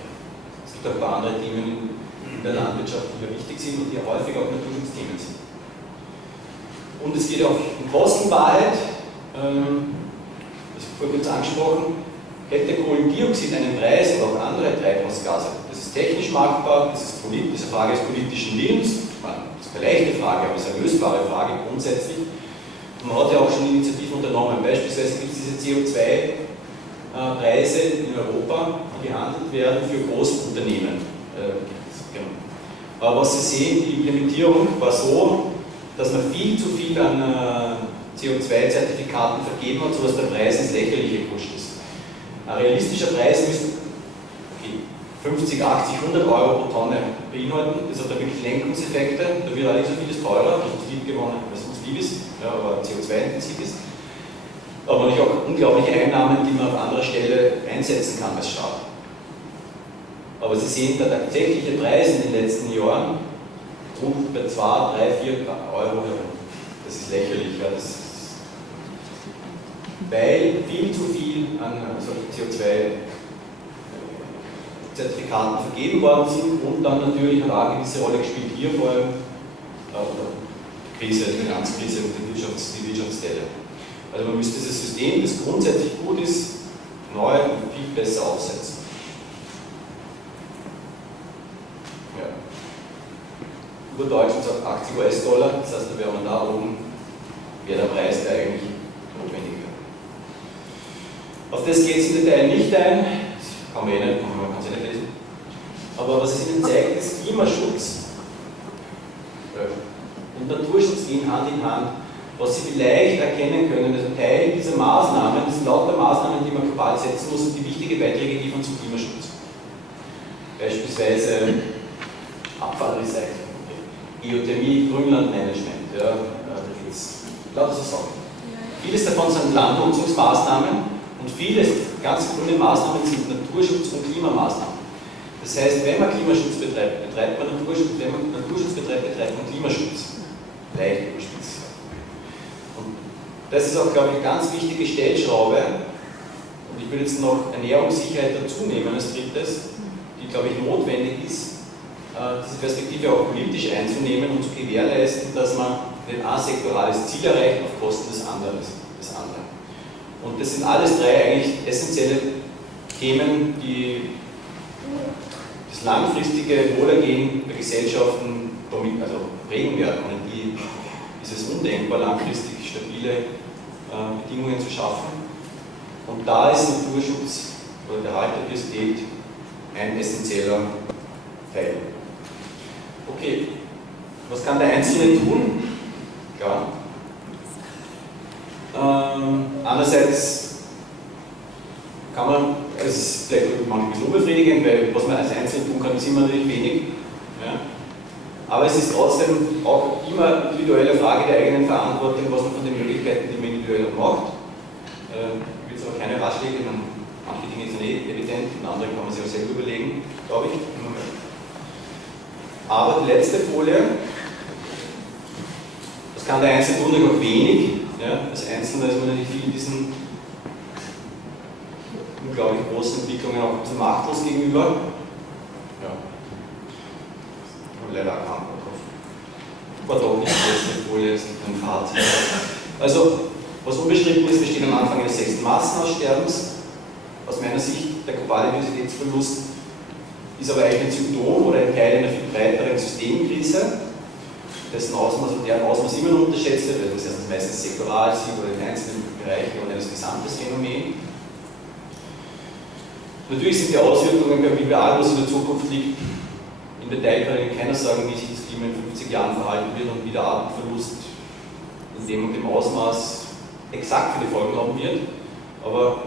Es gibt auch ein paar andere Themen in der Landwirtschaft, die ja wichtig sind und die häufig auch Naturschutzthemen sind. Und es geht auch um Kostenwahrheit, das wurde kurz angesprochen, hätte Kohlendioxid einen Preis und auch andere Treibhausgase. Das ist technisch machbar, das ist eine Frage des politischen Willens, das ist keine leichte Frage, aber es ist eine lösbare Frage grundsätzlich. Und man hat ja auch schon Initiativen unternommen, beispielsweise gibt es diese CO2-Preise in Europa, die gehandelt werden für Großunternehmen. Aber was Sie sehen, die Implementierung war so, dass man viel zu viel an CO2-Zertifikaten vergeben hat, sodass der Preis ins Lächerliche gepusht ist. Ein realistischer Preis müsste 50, 80, 100 Euro pro Tonne beinhalten. Das hat da wirklich Lenkungseffekte. Da wird allerdings so vieles teurer, was uns lieb gewonnen, was uns lieb ist, ja, aber CO2-intensiv ist. Aber natürlich auch unglaubliche Einnahmen, die man auf anderer Stelle einsetzen kann als Staat. Aber Sie sehen, der tatsächliche Preis in den letzten Jahren bei 2, 3, 4 Euro herum. Das ist lächerlich. Ja, das ist, weil viel zu viel an solchen CO2-Zertifikaten vergeben worden sind und dann natürlich hat auch eine gewisse Rolle gespielt hier vor allem Krise, die Finanzkrise und die Wirtschaftsstelle. Also man müsste dieses System, das grundsätzlich gut ist, neu und viel besser aufsetzen. Ja. Über Deutschland sagt 80 US-Dollar, das heißt, da wäre man da oben, wäre der Preis, der eigentlich notwendig wäre. Auf das geht es im Detail nicht ein, das kann man nicht, man kann es nicht lesen. Aber was es Ihnen zeigt, ist Klimaschutz und Naturschutz gehen Hand in Hand. Was Sie vielleicht erkennen können, also Teil dieser Maßnahmen, das sind lauter Maßnahmen, die man global setzen muss und die wichtige Beiträge liefern zum Klimaschutz. Beispielsweise Abfallrecycling, Geothermie, Grünlandmanagement, ja, lauter so Sachen. Vieles davon sind Landnutzungsmaßnahmen und viele ganz grüne Maßnahmen sind Naturschutz- und Klimamaßnahmen. Das heißt, wenn man Klimaschutz betreibt, betreibt man Naturschutz, wenn man Naturschutz betreibt, betreibt man Klimaschutz. Leicht überspitzt. Das ist auch, glaube ich, eine ganz wichtige Stellschraube und ich würde jetzt noch Ernährungssicherheit dazu nehmen als drittes, die, glaube ich, notwendig ist, diese Perspektive auch politisch einzunehmen und zu gewährleisten, dass man ein asektorales Ziel erreicht auf Kosten des anderen. Und das sind alles drei eigentlich essentielle Themen, die das langfristige Wohlergehen der Gesellschaften prägen werden und die ist es undenkbar, langfristig stabile Bedingungen zu schaffen. Und da ist Naturschutz oder der Erhalt der Biodiversität ein essentieller Teil. Okay, was kann der Einzelne tun? Klar. Einerseits kann man, es ist vielleicht manchmal ein bisschen unbefriedigend, weil was man als Einzelne tun kann, ist immer natürlich wenig. Ja. Aber es ist trotzdem auch immer individuelle Frage der eigenen Verantwortung, was man von den Möglichkeiten, die man individuell macht. Ich will jetzt aber keine Ratschläge, manche Dinge sind evident, und andere kann man sich auch selber überlegen, glaube ich. Aber die letzte Folie, das kann der Einzelne tun, natürlich auch wenig. Ja, als Einzelner ist man natürlich viel in diesen unglaublich großen Entwicklungen auch zum machtlos gegenüber. Ja. Leider erkannt drauf. War doch nicht die letzte Folie, ist ein Fazit. Also, was unbestritten ist, wir stehen am Anfang eines 6. Massenaussterbens. Aus meiner Sicht, der globale Biodiversitätsverlust ist aber eigentlich ein Symptom oder ein Teil einer viel breiteren Systemkrise, dessen Ausmaß und deren Ausmaß immer noch unterschätzt wird, weil das erstens meistens sektoral sieht oder in einzelnen Bereichen oder als gesamtes Phänomen. Natürlich sind die Auswirkungen, wie bei allem, was in der Zukunft liegt, im Detail kann Ihnen keiner sagen, wie sich das Klima in 50 Jahren verhalten wird und wie der Artenverlust in dem und dem Ausmaß exakt viele Folgen haben wird. Aber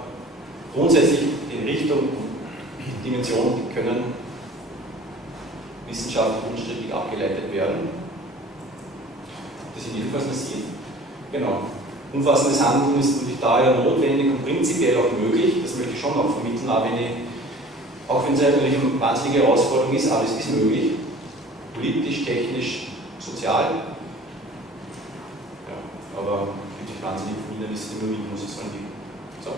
grundsätzlich die Richtung und die Dimensionen können wissenschaftlich unstrittig abgeleitet werden. Das ist jedenfalls massiv. Genau. Umfassendes Handeln ist natürlich daher notwendig und prinzipiell auch möglich. Das möchte ich schon auch vermitteln, auch wenn es natürlich eine wahnsinnige Herausforderung ist, aber es ist möglich. Politisch, technisch, sozial. Ja, aber es gibt sich wahnsinnig viele Hindernisse, die man überwinden muss, es sollen die. So.